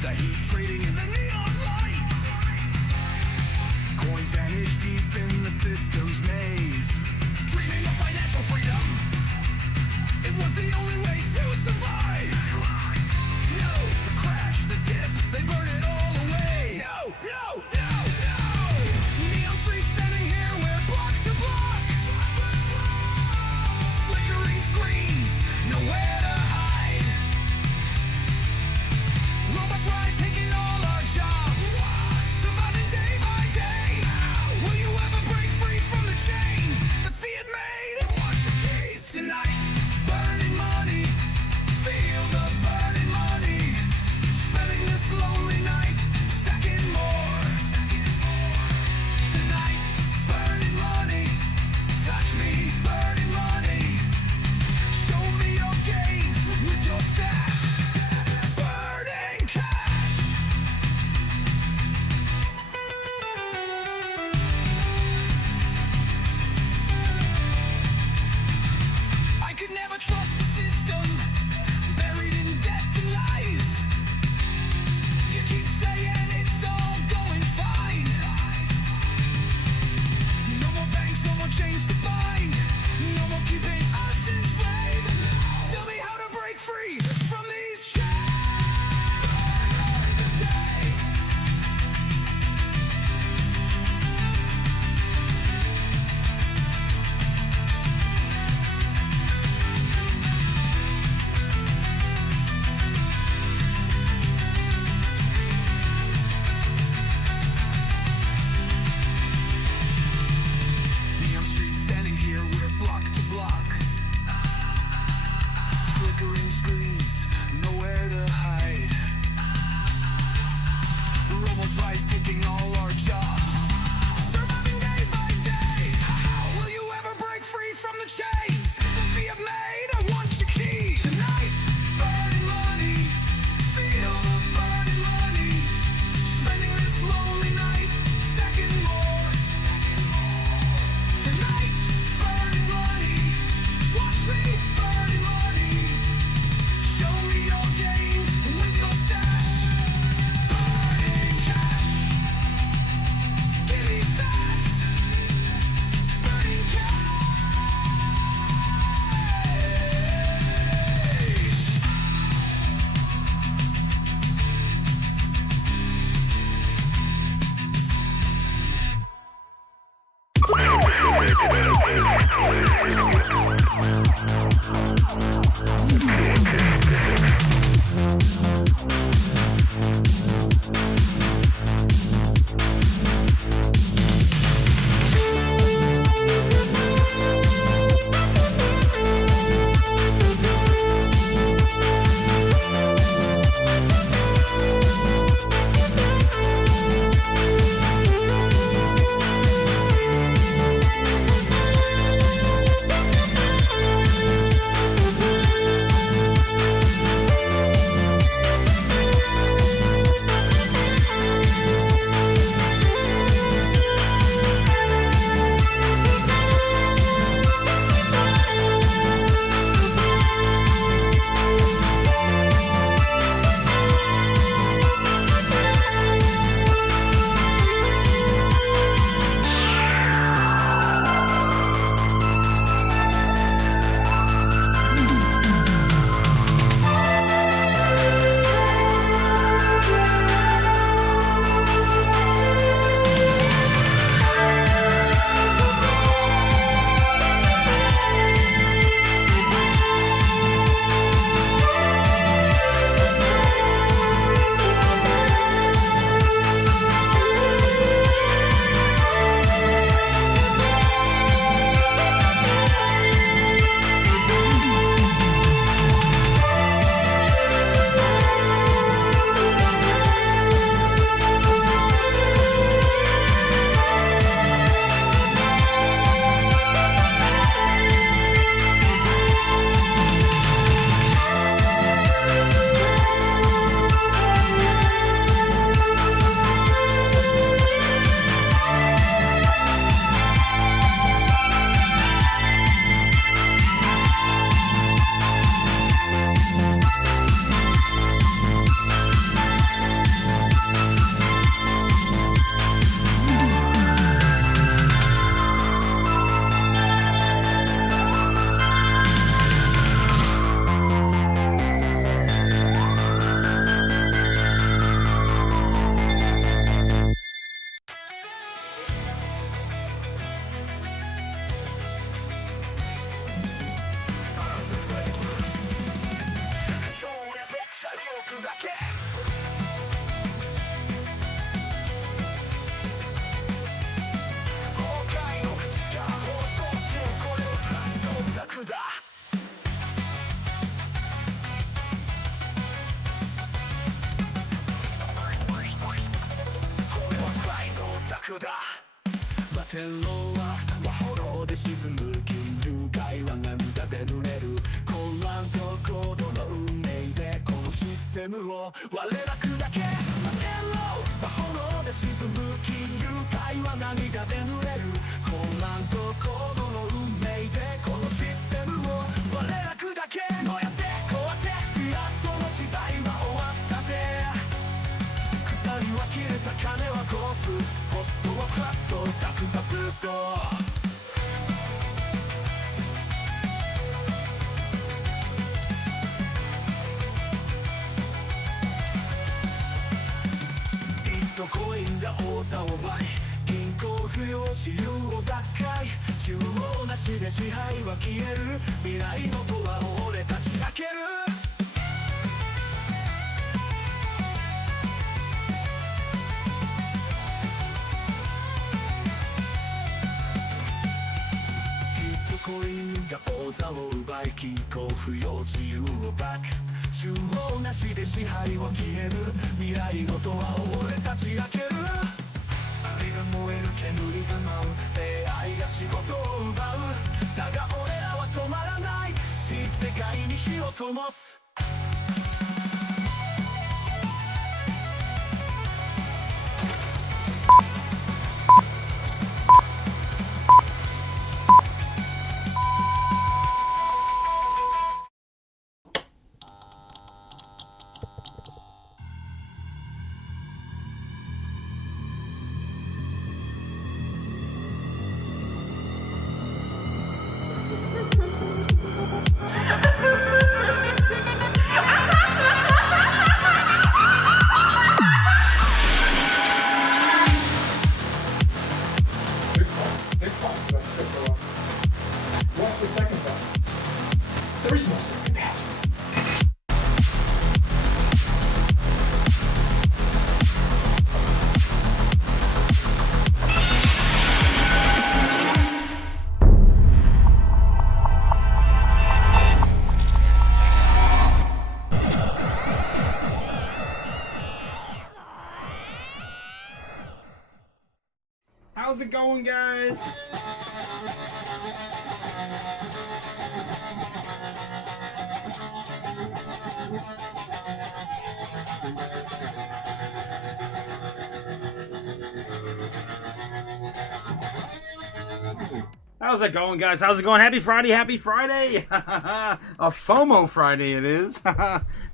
The heat trading in the neon light. Coins vanish deep in the system's maze. Dreaming of financial freedom, it was the only way to survive. No, the crash, the dips, they burn it all away. No, no, no, no. Neon streets standing here, we're block to block. Flickering screens, nowhere to hide. Robots rise, taking all our jobs. Surviving day by day. Will you ever break free from the chains that fiat made? Watch your keys tonight. Burning money. Feel the burning money. Spending this lonely night. Stacking more. Tonight. Burning money. Touch me. Burning money. Show me your gains with your stash. Burning cash. I could never trust the system, buried in debt and lies. You keep saying it's all going fine. No more banks, no more chains to bind. No more keeping us enslaved. Tell me how to break free from these chains. Neon streets standing here, we're block to block. Flickering screens, nowhere to hide. Robots rise, taking all our jobs. Surviving day by day. Will you ever break free from the chains the fiat made? I want your keys tonight. Burning money. Feel the burning money. Spending this lonely night. Stacking more. Tonight. Burning money. Watch me. Burning money. Show me your gains with your stash. Burning cash. Give me sats. Burning cash. 天狼は炎で沈む金融界は涙で濡れる混乱と高度の運命でこのシステムを我ら砕け摩天楼炎で沈む金融界は涙で濡れる混乱と高度の運命でこのシステムを我ら砕け燃やせ壊せフィアットの時代は終わったぜ鎖は切れた金は殺すホストはクラッとタクがブーストビットコインが王座を奪い銀行不要自由を奪回中央なしで支配は消える未来のドアを俺たち開けるコインが王座を奪い均衡不要自由をバック中央なしで支配は消える未来のドアを俺たち開ける愛が燃える煙が舞う AI が仕事を奪うだが俺らは止まらない新世界に火を灯すHow's it going, guys? How's it going, guys? How's it going? Happy Friday, happy Friday. A FOMO Friday it is.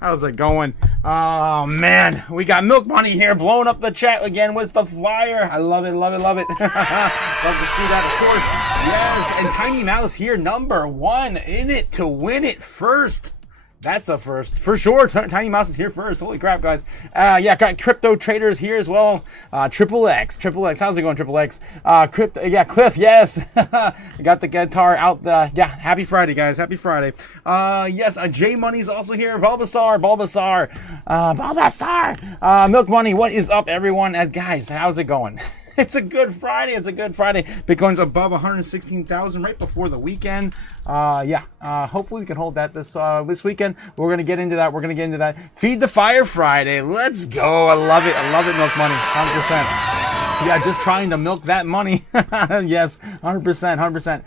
How's it going? Oh, man. We got Milk Money here blowing up the chat again with the flyer. I love it, love it, love it. Love to see that, of course. Yes, and Tiny Mouse here, #1 in it to win it first. That's a first. For sure, Tiny Mouse is here first. Holy crap, guys. Yeah, got crypto traders here as well. Triple X. How's it going, Triple X? Crypto, yeah, Cliff, yes. Got the guitar out. Yeah, happy Friday, guys. Happy Friday. Yes, J Money's also here. Bulbasaur. Milk Money, what is up, everyone? Guys, how's it going? It's a good Friday. Bitcoin's above 116,000 right before the weekend. Hopefully we can hold that this weekend. We're going to get into that. Feed the Fire Friday. Let's go. I love it, Milk Money. 100%. Yeah, just trying to milk that money. Yes, 100%.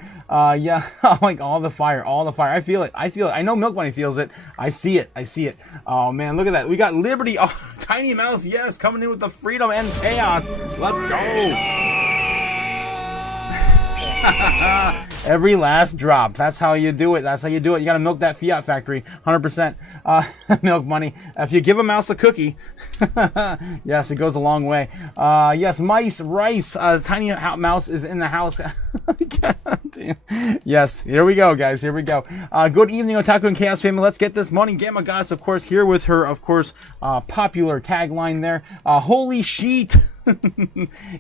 Yeah, like all the fire. I feel it. I know Milk Money feels it. I see it. Oh man, look at that. We got Liberty. Oh, Tiny Mouse, yes, coming in with the freedom and chaos. Let's go. Every last drop. That's how you do it. You got to milk that fiat factory. 100%. Milk Money. If you give a mouse a cookie, yes, it goes a long way. Yes, Mice, Rice, Tiny Mouse is in the house. Yes, here we go, guys. Good evening, Otaku and Chaos family. Let's get this money. Gamma Goddess, of course, here with her, of course, popular tagline there. Holy sheet.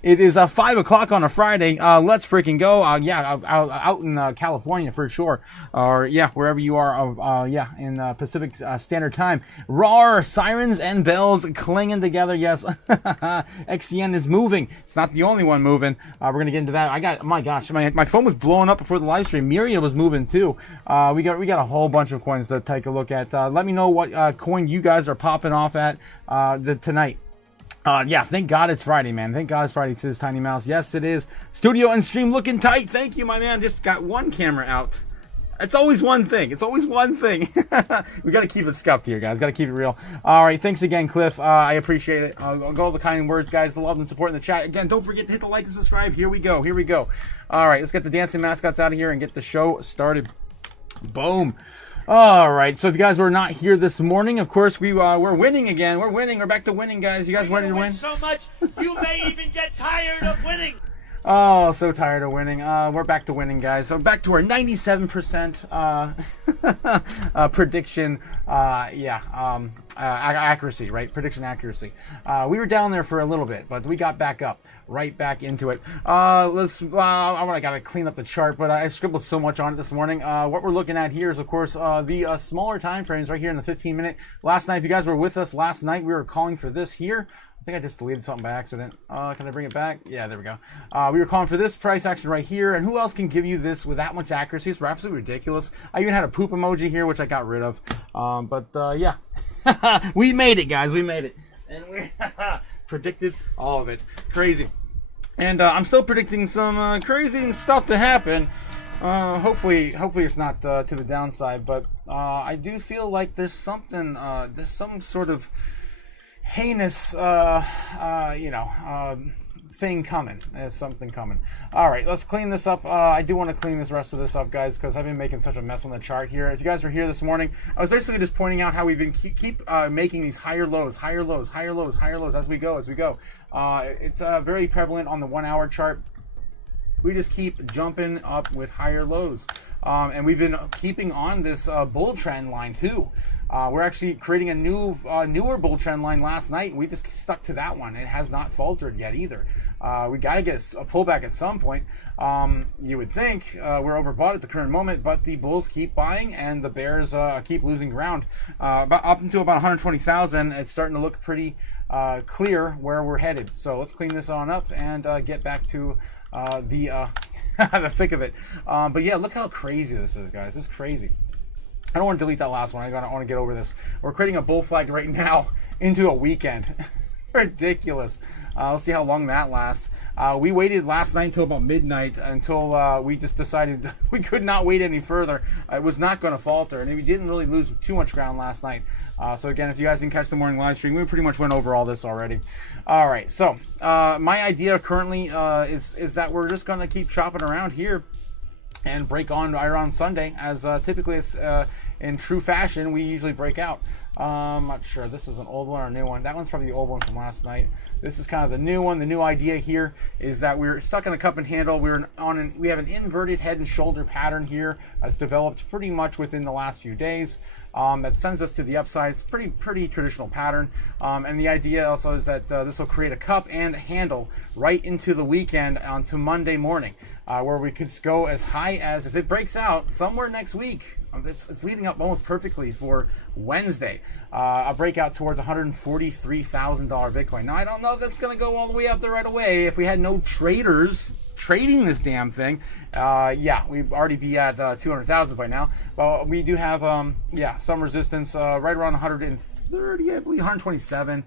It is 5 o'clock on a Friday. Let's freaking go. Out in California for sure, or yeah, wherever you are. In Pacific Standard Time. Roar, sirens and bells clanging together. Yes, XCN is moving. It's not the only one moving. We're gonna get into that. My gosh, my phone was blowing up before the live stream. Myriad was moving too. We got a whole bunch of coins to take a look at. Let me know what coin you guys are popping off at tonight. Yeah, thank God it's Friday, man. Thank God it's Friday to this tiny mouse. Yes, it is. Studio and stream looking tight. Thank you, my man. Just got one camera out. It's always one thing. It's always one thing. We got to keep it scuffed here, guys. Got to keep it real. All right. Thanks again, Cliff. I appreciate it. I'll go all the kind words, guys. The love and support in the chat. Again, don't forget to hit the like and subscribe. Here we go. Here we go. All right. Let's get the dancing mascots out of here and get the show started. Boom. All right. So if you guys were not here this morning, of course, we're winning again. We're winning. We're back to winning, guys. You guys wanted to win? So much, you may even get tired of winning. Oh, so tired of winning. We're back to winning, guys. So back to our 97% prediction. Accuracy, right? Prediction accuracy. We were down there for a little bit, but we got back up, right back into it. I gotta clean up the chart, but I scribbled so much on it this morning. What we're looking at here is, of course, the smaller time frames right here in the 15-minute. Last night, if you guys were with us last night, we were calling for this here. I think I just deleted something by accident. Can I bring it back? Yeah, there we go. We were calling for this price action right here, and who else can give you this with that much accuracy? It's absolutely ridiculous. I even had a poop emoji here, which I got rid of. Yeah. We made it, guys. We made it. And we predicted all of it. Crazy. And I'm still predicting some crazy stuff to happen. Hopefully it's not to the downside, but I do feel like there's something, there's some sort of heinous, thing coming. There's something coming. All right, let's clean this up. I do want to clean this rest of this up, guys, because I've been making such a mess on the chart here. If you guys were here this morning, I was basically just pointing out how we've been keep making these higher lows as we go. It's very prevalent on the 1 hour chart. We just keep jumping up with higher lows. And we've been keeping on this bull trend line too. We're actually creating a newer bull trend line last night. We just stuck to that one. It has not faltered yet either. We got to get a pullback at some point. You would think we're overbought at the current moment, but the bulls keep buying and the bears keep losing ground. Up into about 120,000, it's starting to look pretty clear where we're headed. So let's clean this on up and get back to the thick of it. But yeah, look how crazy this is, guys. This is crazy. I don't want to delete that last one. I want to get over this. We're creating a bull flag right now into a weekend. Ridiculous. Let's see how long that lasts. We waited last night until about midnight until we just decided we could not wait any further. It was not going to falter, and we didn't really lose too much ground last night. So again, if you guys didn't catch the morning live stream, we pretty much went over all this already. All right, so my idea currently is that we're just going to keep chopping around here and break on right around Sunday, as typically it's in true fashion we usually break out. I'm not sure. This is an old one or a new one. That one's probably the old one from last night. This is kind of the new one. The new idea here is that we're stuck in a cup and handle. We have an inverted head and shoulder pattern here that's developed pretty much within the last few days. That sends us to the upside. It's pretty traditional pattern. And the idea also is that this will create a cup and a handle right into the weekend onto Monday morning, where we could go as high as, if it breaks out somewhere next week, it's leading up almost perfectly for Wednesday, a breakout towards $143,000 Bitcoin. Now, I don't know if that's going to go all the way up there right away. If we had no traders trading this damn thing, we'd already be at 200,000 by now. But we do have some resistance right around 130, I believe, 127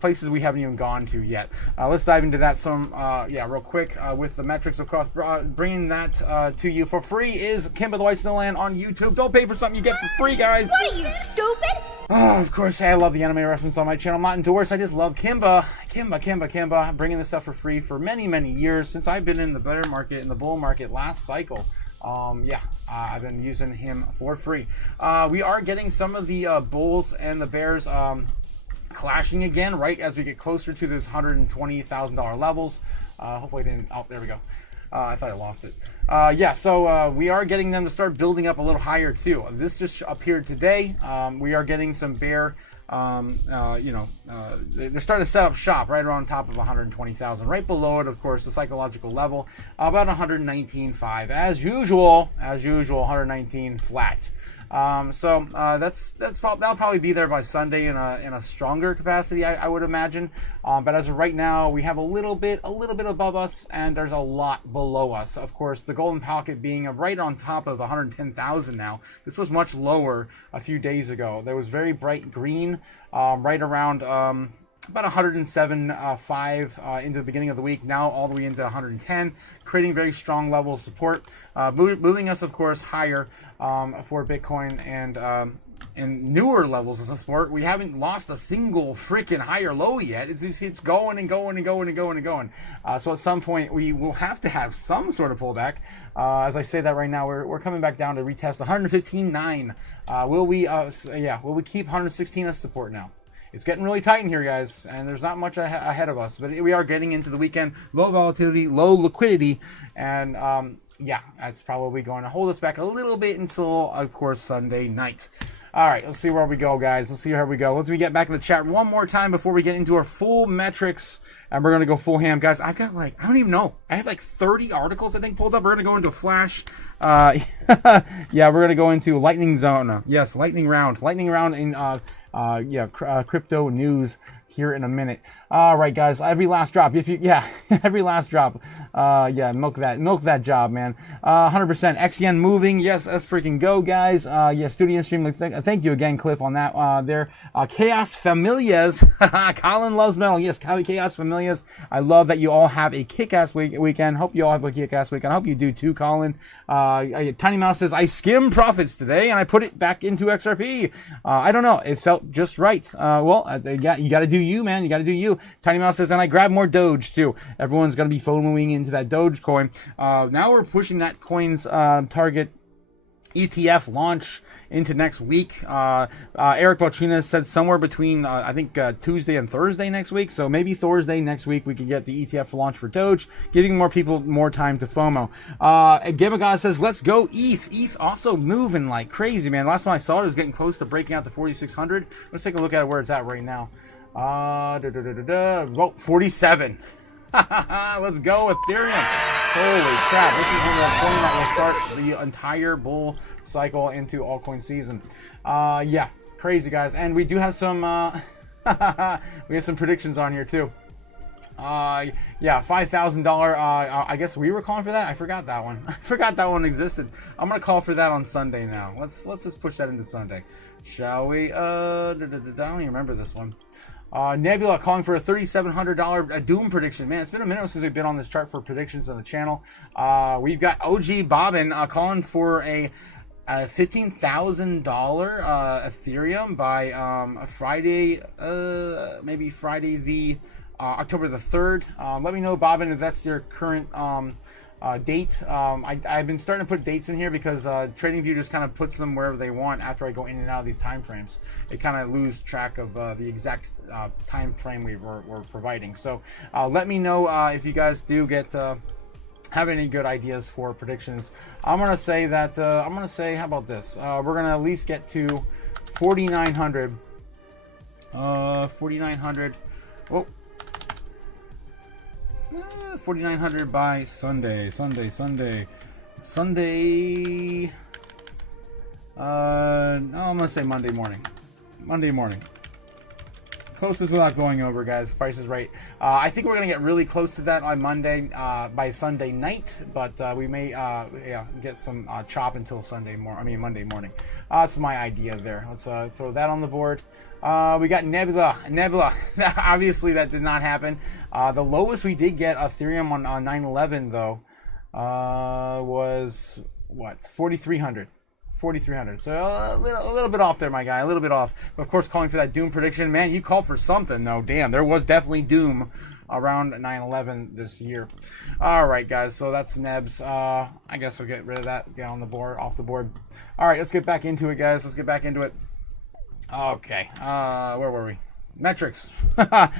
places we haven't even gone to yet. Let's dive into that real quick with the metrics. Of course, bringing that to you for free is Kimba the White Snowland on YouTube. Don't pay for something you get for free, guys. What are you, stupid? Oh, of course, hey, I love the anime reference on my channel. I'm not endorsed. I just love Kimba, bringing this stuff for free for many, many years since I've been in the bear market, in the bull market last cycle. I've been using him for free. We are getting some of the bulls and the bears clashing again right as we get closer to those $120,000 levels. Hopefully I didn't. Oh, there we go. I thought I lost it. So we are getting them to start building up a little higher too. This just appeared today. We are getting some bear. They're starting to set up shop right around top of 120,000. Right below it, of course, the psychological level, about 119.5. As usual, 119 flat. That'll probably be there by Sunday in a stronger capacity, I would imagine. But as of right now, we have a little bit above us, and there's a lot below us. Of course, the golden pocket being right on top of 110,000 now. This was much lower a few days ago. There was very bright green, right around about 107.5 into the beginning of the week, now all the way into 110, creating very strong level of support, moving us, of course, higher for Bitcoin and newer levels of support. We haven't lost a single freaking high or low yet. It just keeps going and going and going and going and going. So at some point, we will have to have some sort of pullback. As I say that right now, we're coming back down to retest 115.9. Will we keep 116 as support now? It's getting really tight in here, guys, and there's not much ahead of us. But we are getting into the weekend. Low volatility, low liquidity, and yeah, that's probably going to hold us back a little bit until, of course, Sunday night. All right, let's see where we go, guys. Let's see how we go. Let's get back in the chat one more time before we get into our full metrics, and we're going to go full ham. Guys, I've got I don't even know. I have 30 articles, I think, pulled up. We're going to go into Flash. Yeah, we're going to go into Lightning Zone. Yes, Lightning Round. Lightning Round in, crypto news here in a minute. All right, guys, every last drop. Every last drop. Milk that job, man. 100% XYN moving. Yes, let's freaking go, guys. Studio stream. Thank you again, Cliff, on that. There. Chaos Familias. Colin loves metal. Yes, Chaos Familias. I love that you all have a kick-ass weekend. Hope you all have a kick-ass weekend. I hope you do too, Colin. Tiny Mouse says, I skim profits today and I put it back into XRP. I don't know. It felt just right. You got to do you, man. You got to do you. Tiny Mouse says, and I grabbed more Doge too. Everyone's going to be FOMOing into that Doge coin. Now we're pushing that coin's target ETF launch into next week. Eric Balchina said somewhere between, I think, Tuesday and Thursday next week. So maybe Thursday next week we can get the ETF launch for Doge, giving more people more time to FOMO. Gamagod says, let's go ETH. ETH also moving like crazy, man. Last time I saw it, it was getting close to breaking out to 4,600. Let's take a look at where it's at right now. 47. Let's go, Ethereum. Holy crap. This is one of the coins that will start the entire bull cycle into altcoin season. Yeah, crazy, guys. And we do have some, we have some predictions on here, too. Yeah, $5,000. I guess we were calling for that. I forgot that one. I forgot that one existed. I'm gonna call for that on Sunday now. Let's just push that into Sunday, shall we? I don't even remember this one. Nebula calling for a $3,700 Doom prediction. Man, it's been a minute since we've been on this chart for predictions on the channel. We've got OG Bobbin calling for a $15,000 Ethereum by Friday, maybe Friday the October the 3rd. Let me know, Bobbin, if that's your current date. I've been starting to put dates in here because TradingView just kind of puts them wherever they want after I go in and out of these time frames. It kind of lose track of the exact time frame we're providing. So let me know if you guys do get have any good ideas for predictions. I'm gonna say that how about this? We're gonna at least get to 4,900. 4,900. Oh. 4,900 by Sunday. No, I'm gonna say Monday morning. Closest without going over, guys. Price is right. I think we're gonna get really close to that on Monday by Sunday night, but we may get some chop until Monday morning. That's my idea there. Let's throw that on the board. We got Nebula. Obviously, that did not happen. The lowest we did get Ethereum on 9/11 though was what, 4,300. 4,300. So a little bit off there, my guy. A little bit off. But of course, calling for that Doom prediction. Man, you called for something though. Damn, there was definitely Doom around 9/11 this year. All right, guys. So that's Nebs. I guess we'll get rid of that. Get on the board, off the board. All right, let's get back into it, guys. Let's get back into it. Okay, where were we? Metrics.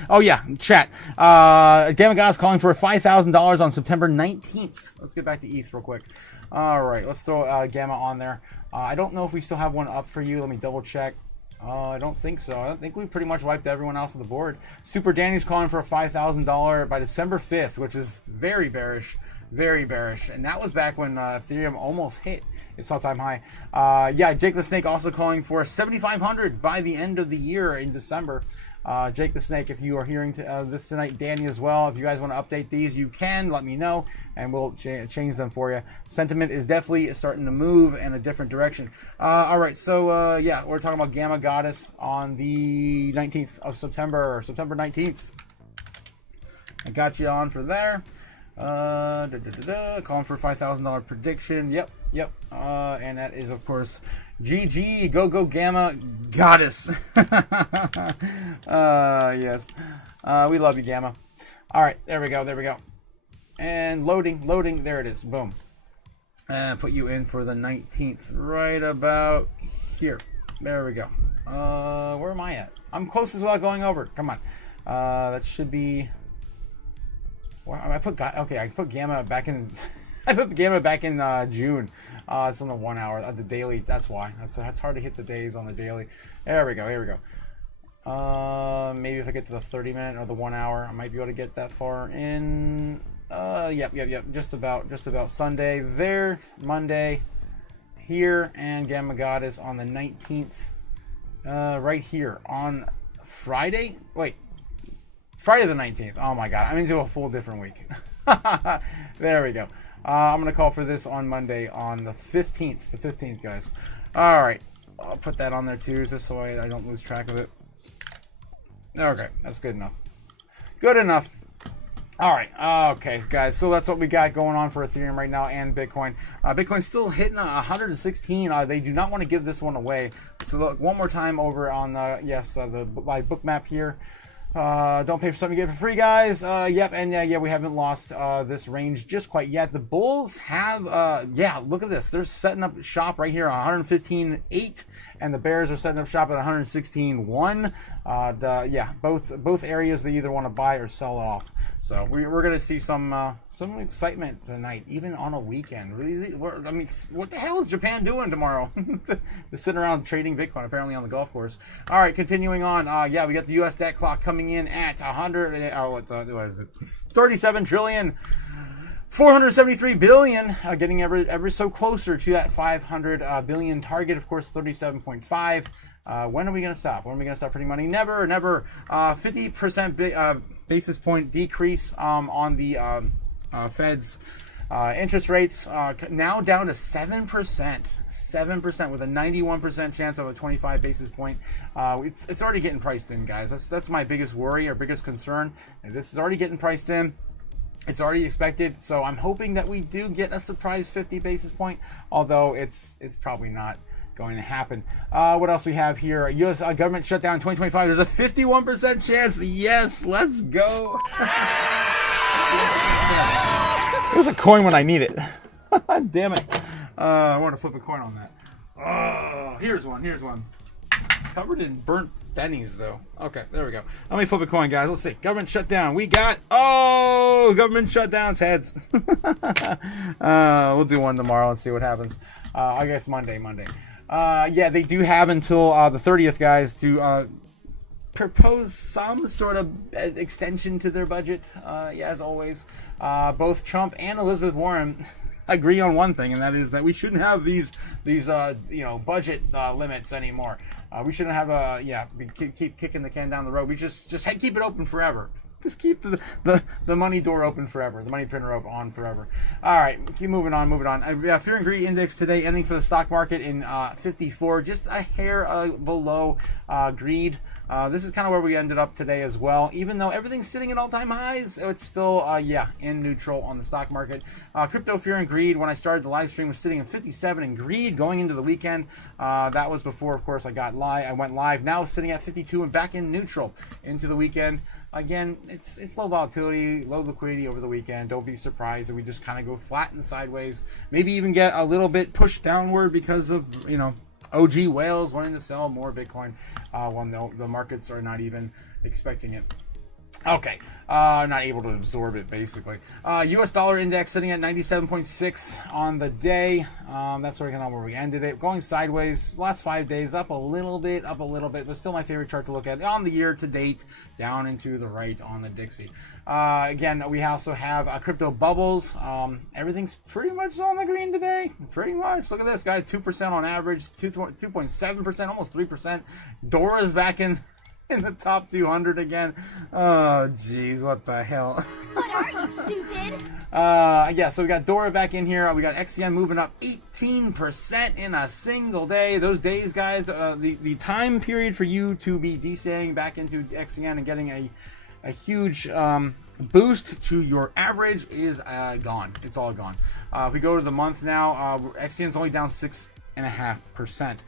Oh yeah, chat. Gamma God's calling for $5,000 on September 19th. Let's get back to ETH real quick. All right, let's throw Gamma on there. I don't know if we still have one up for you. Let me double check. I don't think so. I think we pretty much wiped everyone off of the board. Super Danny's calling for a $5,000 by December 5th, which is very bearish. Very bearish. And that was back when Ethereum almost hit its all-time high. Yeah, Jake the Snake also calling for 7,500 by the end of the year in December. Jake the Snake, if you are hearing this tonight, Danny as well. If you guys want to update these, you can let me know, and we'll change them for you. Sentiment is definitely starting to move in a different direction. All right, so yeah, we're talking about Gamma Goddess on the 19th of September, September 19th. I got you on for there. Calling for $5,000 prediction. Yep. And that is, of course, GG, go Gamma Goddess. Yes. We love you, Gamma. All right, there we go. And loading, there it is. Boom. And put you in for the 19th, right about here. There we go. Where am I at? I'm close as well going over. Come on. That should be... I put Gamma back in. I put Gamma back in June. It's on the 1 hour, the daily. That's why. It's hard to hit the days on the daily. There we go. Here we go. Maybe if I get to the 30-minute or the 1 hour, I might be able to get that far in. Yep. Just about Sunday there, Monday here, and Gamma Goddess on the 19th. Right here on Friday. Wait. Friday the 19th. Oh my god, I'm into a full different week. There we go. I'm going to call for this on Monday on the 15th. The 15th, guys. All right. I'll put that on there too, just so I don't lose track of it. Okay, that's good enough. Good enough. All right. Okay, guys. So that's what we got going on for Ethereum right now and Bitcoin. Bitcoin's still hitting 116. They do not want to give this one away. So look, one more time over on the my bookmap here. Don't pay for something you get for free, guys. Yep, and yeah, we haven't lost this range just quite yet. The bulls have, look at this. They're setting up shop right here on 115.8, and the bears are setting up shop at 116.1. Both areas they either want to buy or sell off. So we're gonna see some excitement tonight, even on a weekend. Really, I mean, what the hell is Japan doing tomorrow? They're sitting around trading Bitcoin apparently on the golf course. All right, continuing on. We got the U.S. debt clock coming in at 37 trillion. 473 billion, getting ever so closer to that 500 billion target. Of course, 37.5. When are we going to stop? When are we going to stop printing money? Never. 50% basis point decrease on the Fed's interest rates, now down to 7%. 7% with a 91% chance of a 25 basis point. It's already getting priced in, guys. That's my biggest worry or biggest concern. And this is already getting priced in. It's already expected, so I'm hoping that we do get a surprise 50 basis point, although it's probably not going to happen. What else we have here? U.S. government shutdown in 2025. There's a 51% chance. Yes, let's go. There's a coin when I need it. Damn it. I want to flip a coin on that. Oh, here's one. Covered in burnt bennies, though. Okay, there we go. Let me flip a coin, guys. Let's see. Government shutdown. We got... Oh, government shutdowns. Heads. We'll do one tomorrow and see what happens. I guess Monday. They do have until the 30th, guys, to propose some sort of extension to their budget. As always, both Trump and Elizabeth Warren agree on one thing, and that is that we shouldn't have these budget limits anymore. We shouldn't have keep kicking the can down the road. We just keep it open forever. Just keep the money door open forever. The money printer on forever. All right, keep moving on. Fear and greed index today ending for the stock market in 54, just a hair below greed. This is kind of where we ended up today as well. Even though everything's sitting at all-time highs, it's still in neutral on the stock market. Crypto fear and greed, when I started the live stream, was sitting at 57 in greed going into the weekend. That was before, of course, I went live. Now sitting at 52 and back in neutral into the weekend. Again, it's low volatility, low liquidity over the weekend. Don't be surprised if we just kind of go flat and sideways. Maybe even get a little bit pushed downward because of, OG whales wanting to sell more Bitcoin when the markets are not even expecting it. Okay, not able to absorb it, basically. U.S. dollar index sitting at 97.6 on the day. That's where we ended it. Going sideways, last 5 days, up a little bit, but still my favorite chart to look at on the year to date, down into the right on the Dixie. Again, we also have crypto bubbles. Everything's pretty much on the green today. Pretty much. Look at this, guys. 2% on average, 2.7%, almost 3%. Dora's back in... in the top 200 again. Oh, jeez, what the hell? What are you, stupid? Yeah, so we got Dora back in here. We got XCN moving up 18% in a single day. Those days, guys, the time period for you to be DCAing back into XCN and getting a huge boost to your average is gone. It's all gone. If we go to the month now, XCN's only down 6.5%.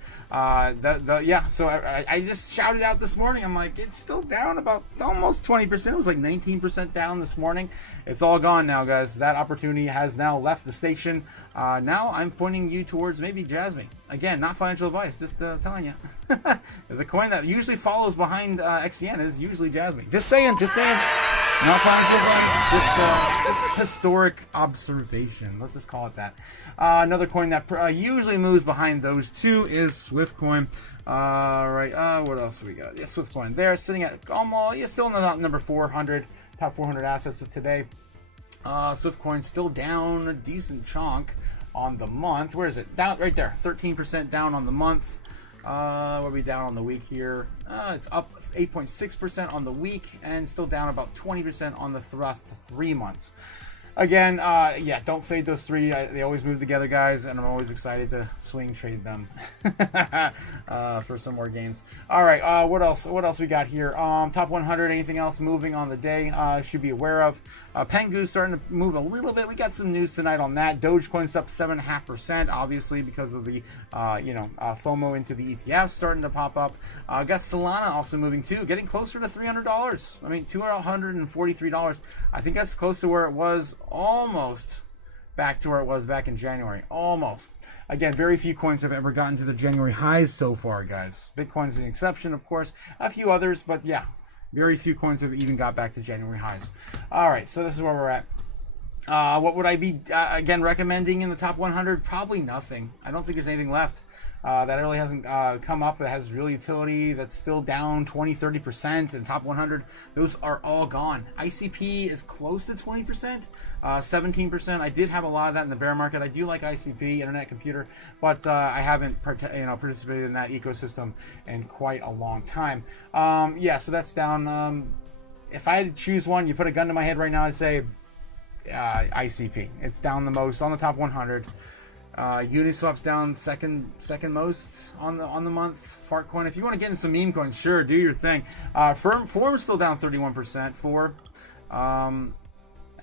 Yeah, so I just shouted out this morning. I'm like, it's still down about almost 20%. It was like 19% down this morning. It's all gone now, guys. That opportunity has now left the station. Now I'm pointing you towards maybe Jasmine. Again, not financial advice, just telling you. The coin that usually follows behind XCN is usually Jasmine. Just saying. Not financial advice, just historic observation. Let's just call it that. Another coin that usually moves behind those two is Swiftcoin. Right, what else we got? Yeah, Swiftcoin. They're sitting at almost, still in the number 400, top 400 assets of today. Swiftcoin still down a decent chunk on the month. Where is it? Down right there, 13% down on the month. What are we down on the week here? It's up 8.6% on the week and still down about 20% on the thrust 3 months. Again, yeah, don't fade those three. They always move together, guys, and I'm always excited to swing trade them for some more gains. All right, what else? What else we got here? Top 100. Anything else moving on the day? Should be aware of. Pengu's starting to move a little bit. We got some news tonight on that. Dogecoin's up 7.5%, obviously because of the FOMO into the ETFs starting to pop up. Got Solana also moving too, getting closer to $300. I mean, $243. I think that's close to where it was. Almost back to where it was back in January. Almost. Again, very few coins have ever gotten to the January highs so far, guys. Bitcoin's an exception, of course. A few others, but yeah, very few coins have even got back to January highs. All right, so this is where we're at. What would I be, again, recommending in the top 100? Probably nothing. I don't think there's anything left. That really hasn't come up. That has real utility. That's still down 20-30%. And top 100, those are all gone. ICP is close to 20%, 17%. I did have a lot of that in the bear market. I do like ICP, Internet Computer, but I haven't participated in that ecosystem in quite a long time. Yeah, so that's down. If I had to choose one, you put a gun to my head right now, I'd say ICP. It's down the most on the top 100. Uniswap's down second most on the month. Fartcoin, if you want to get in some meme coins, sure, do your thing. Form's still down 31%.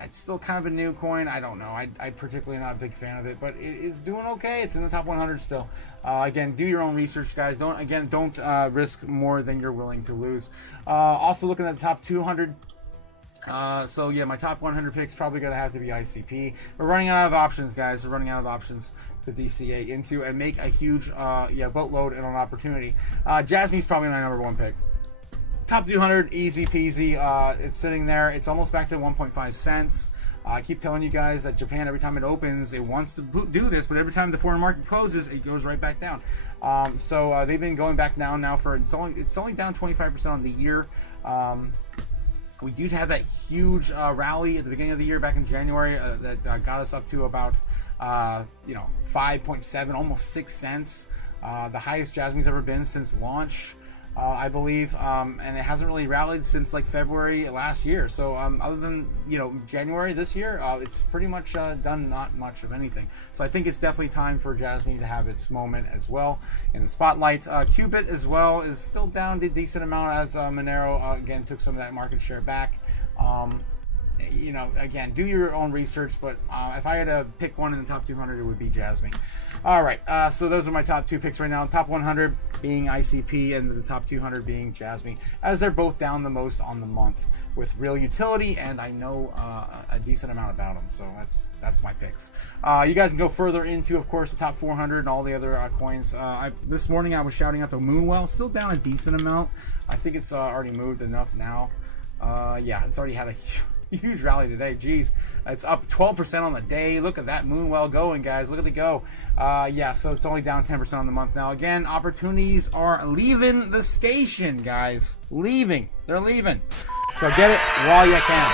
It's still kind of a new coin. I don't know. I'm particularly not a big fan of it, but it's doing okay. It's in the top 100 still. Again, do your own research, guys. Don't risk more than you're willing to lose. Also looking at the top 200. So yeah, my top 100 picks probably gonna have to be ICP. We're running out of options, guys. We're running out of options to DCA into and make a huge boatload and an opportunity. Jasmine's probably my number one pick. Top 200, easy peasy. It's sitting there. It's almost back to 1.5 cents. I keep telling you guys that Japan, every time it opens, it wants to do this, but every time the foreign market closes, it goes right back down. So they've been going back down now for it's only down 25% on the year. We did have that huge rally at the beginning of the year back in January that got us up to about 5.7, almost 6 cents. The highest Jasmine's ever been since launch, I believe, and it hasn't really rallied since like February last year. So other than January this year, it's pretty much done not much of anything. So I think it's definitely time for Jasmine to have its moment as well in the spotlight. Qubit as well is still down a decent amount as Monero again took some of that market share back. Again, do your own research, but if I had to pick one in the top 200, it would be Jasmine. All right, so those are my top two picks right now. Top 100 being ICP and the top 200 being Jasmine, as they're both down the most on the month with real utility, and I know a decent amount about them, so that's my picks. You guys can go further into, of course, the top 400 and all the other coins. This morning I was shouting out the Moonwell, still down a decent amount. I think it's already moved enough now. Yeah, it's already had a huge rally today. Jeez, it's up 12% on the day. Look at that Moonwell going, guys. Look at it go. Yeah, so it's only down 10% on the month now. Again, opportunities are leaving the station, guys. Leaving. They're leaving. So get it while you can.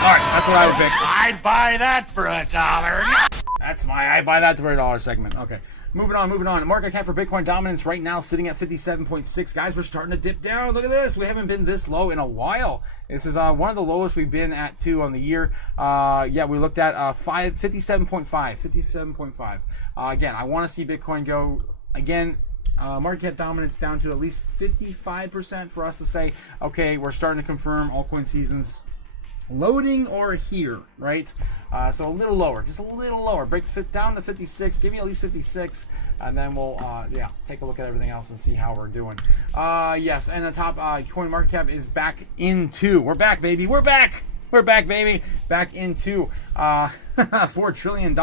All right, that's what I would pick. I'd buy that for $1. That's my I buy that for $1 segment. Okay. Moving on. Market cap for Bitcoin dominance right now sitting at 57.6. Guys, we're starting to dip down. Look at this. We haven't been this low in a while. This is one of the lowest we've been at too on the year. Yeah, we looked at 57.5. Again, I want to see Bitcoin go again. Market cap dominance down to at least 55% for us to say, okay, we're starting to confirm altcoin seasons loading or here, right? So a little lower, just a little lower. Break it down to 56. Give me at least 56, and then we'll yeah, take a look at everything else and see how we're doing. Yes, and the top coin market cap is back into. We're back, baby. We're back. We're back, baby. Back into $4 trillion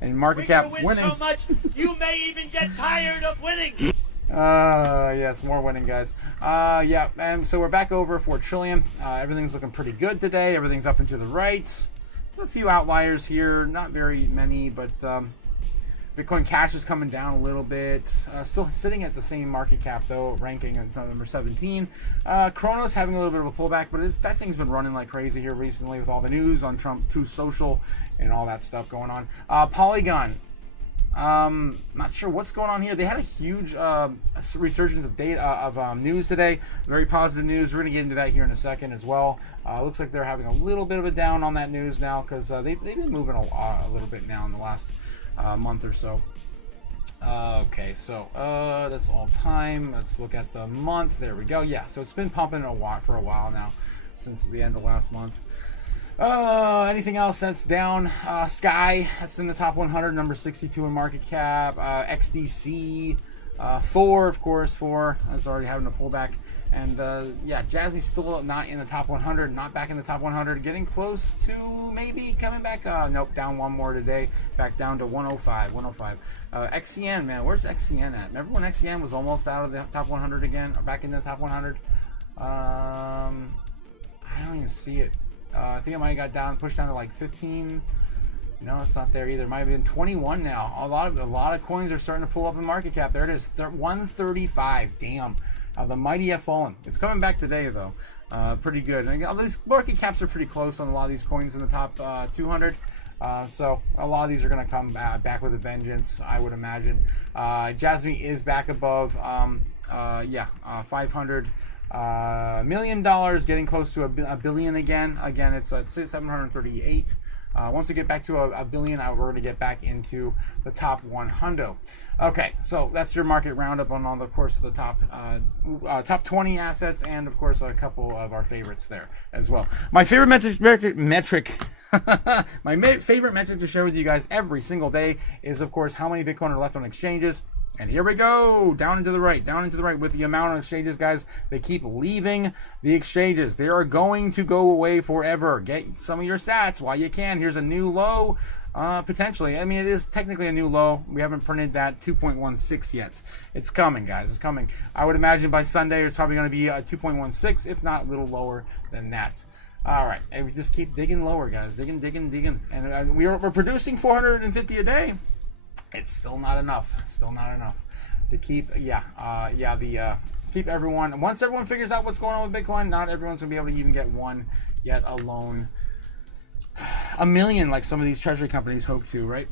in market cap win winning. so much, you may even get tired of winning. Yes, more winning, guys. Yeah, and so we're back over 4 trillion. Everything's looking pretty good today. Everything's up and to the right. A few outliers here, not very many, but Bitcoin Cash is coming down a little bit. Still sitting at the same market cap though, ranking at number 17. Chronos having a little bit of a pullback, but that thing's been running like crazy here recently with all the news on Trump, Truth Social, and all that stuff going on. Polygon. Not sure what's going on here. They had a huge resurgence of data of news today. Very positive news. We're going to get into that here in a second as well. Looks like they're having a little bit of a down on that news now because they've been moving a little bit now in the last month or so. Okay, so that's all time. Let's look at the month. There we go. Yeah, so it's been pumping for a while now, since the end of last month. Anything else that's down? Sky, that's in the top 100, number 62 in market cap. XDC, Thor, of course, Thor is already having a pullback. And yeah, Jasmine's still not in the top 100, not back in the top 100, getting close to maybe coming back. Nope, down one more today, back down to 105. XCN, man, where's XCN at? Remember when XCN was almost out of the top 100 again, or back in the top 100? I don't even see it. I think it might have got pushed down to like 15. No, it's not there either. It might have been 21 now. A lot of coins are starting to pull up in market cap. There it is, 135. Damn, the mighty have fallen. It's coming back today though. Pretty good. And all these market caps are pretty close on a lot of these coins in the top 200. So a lot of these are going to come back with a vengeance, I would imagine. Jasmine is back above, $500 million, getting close to a billion again. Again, it's at 738. Once we get back to a billion, we're going to get back into the top 100. Okay, so that's your market roundup on all the, of course, the top 20 assets, and of course a couple of our favorites there as well. My favorite metric my favorite metric to share with you guys every single day is, of course, how many Bitcoin are left on exchanges. And here we go, down and to the right with the amount of exchanges, guys. They keep leaving the exchanges. They are going to go away forever. Get some of your sats while you can. Here's a new low, potentially. I mean, it is technically a new low. We haven't printed that 2.16 yet. It's coming, guys. It's coming. I would imagine by Sunday it's probably going to be 2.16, if not a little lower than that. All right, and we just keep digging lower, guys. Digging. And we're producing 450 a day. It's still not enough. To keep, keep everyone. Once everyone figures out what's going on with Bitcoin, not everyone's gonna be able to even get one, yet alone a million, like some of these treasury companies hope to, right?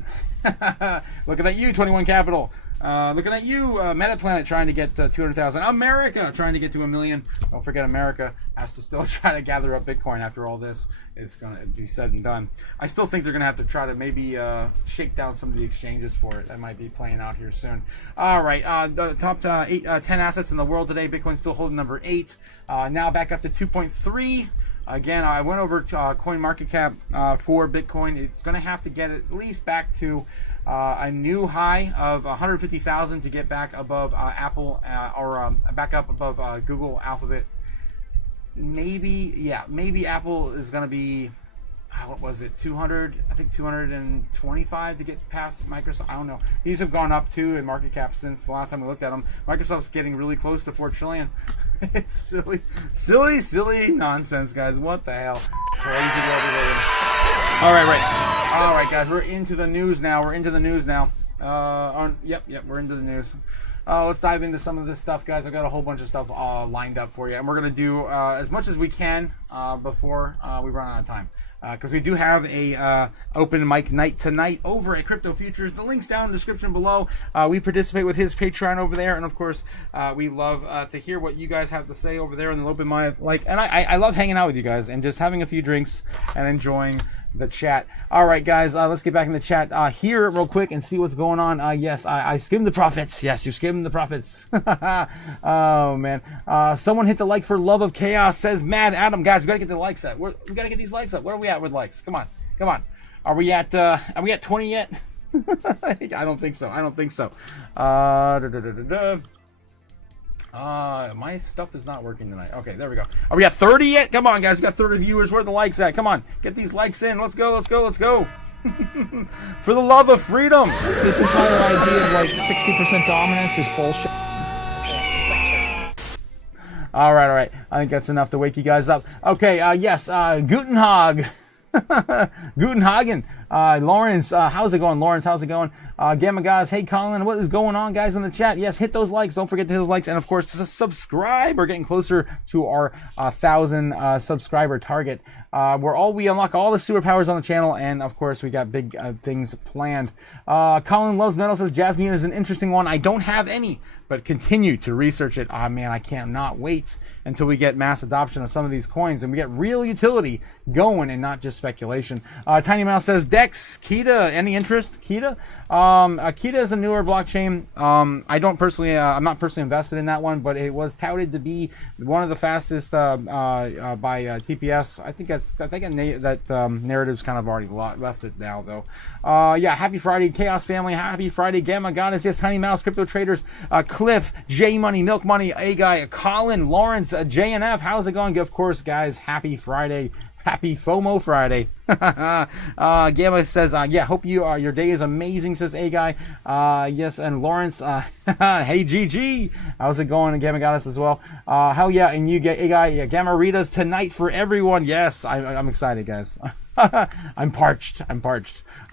Looking at you, 21 Capital. Looking at you, Metaplanet trying to get 200,000. America trying to get to a million. Don't forget, America has to still try to gather up Bitcoin after all this is going to be said and done. I still think they're going to have to try to maybe shake down some of the exchanges for it. That might be playing out here soon. All right, the top 10 assets in the world today. Bitcoin still holding number 8. Now back up to 2.3. Again, I went over coin market cap for Bitcoin. It's going to have to get at least back to a new high of 150,000 to get back above Apple or back up above Google, Alphabet. Maybe Apple is going to be, what was it, 200? I think 225 to get past Microsoft. I don't know. These have gone up too in market cap since the last time we looked at them. Microsoft's getting really close to 4 trillion. It's silly nonsense, guys. What the hell? Crazy world we live in. All right, guys. We're into the news now. Yep. We're into the news. let's dive into some of this stuff, guys. I've got a whole bunch of stuff lined up for you, and we're gonna do as much as we can before we run out of time. Because we do have a open mic night tonight over at Crypto Futures. The link's down in the description below. We participate with his Patreon over there, and of course, we love to hear what you guys have to say over there in the open mic. And I love hanging out with you guys and just having a few drinks and enjoying the chat. All right, guys, let's get back in the chat here real quick and see what's going on. Yes, I skimmed the profits. Yes, you skimmed the profits. Oh man, someone hit the like for love of chaos, says Mad Adam. Guys, we gotta get the likes up. We gotta get these likes up. Where are we at with likes? Come on. Are we at 20 yet? I don't think so. My stuff is not working tonight. Okay, there we go. Are we at 30 yet? Come on, guys. We got 30 viewers. Where are the likes at? Come on. Get these likes in. Let's go. For the love of freedom. This entire idea of like 60% dominance is bullshit. All right. I think that's enough to wake you guys up. Okay, yes, Guten Tag. Guten Hagen. Lawrence, how's it going? Gamma guys, hey Colin, what is going on, guys, in the chat? Yes, hit those likes. Don't forget to hit those likes, and of course to subscribe. We're getting closer to our 1,000 subscriber target, where we unlock all the superpowers on the channel, and of course we got big things planned. Colin Loves Metal says Jasmine is an interesting one. I don't have any, but continue to research it. Man, I cannot wait until we get mass adoption of some of these coins and we get real utility going and not just speculation. Tiny Mouse says Dex, Kita, any interest? Kita? Kita is a newer blockchain. I'm not personally invested in that one, but it was touted to be one of the fastest by TPS. I think that narrative's kind of already left it now, though. Yeah, happy Friday, Chaos family. Happy Friday, Gamma Goddess. Yes, Tiny Mouse, Crypto Traders, Cliff, J Money, Milk Money, A Guy, Colin, Lawrence, JNF. How's it going? Of course, guys, happy Friday. Happy FOMO Friday. Gamma says, yeah, hope your day is amazing, says A Guy. Yes, and Lawrence, hey GG. How's it going? And Gamma Goddess as well. Hell yeah, and you get A Guy, yeah, Gamma Rita's tonight for everyone. Yes, I'm excited, guys. I'm parched.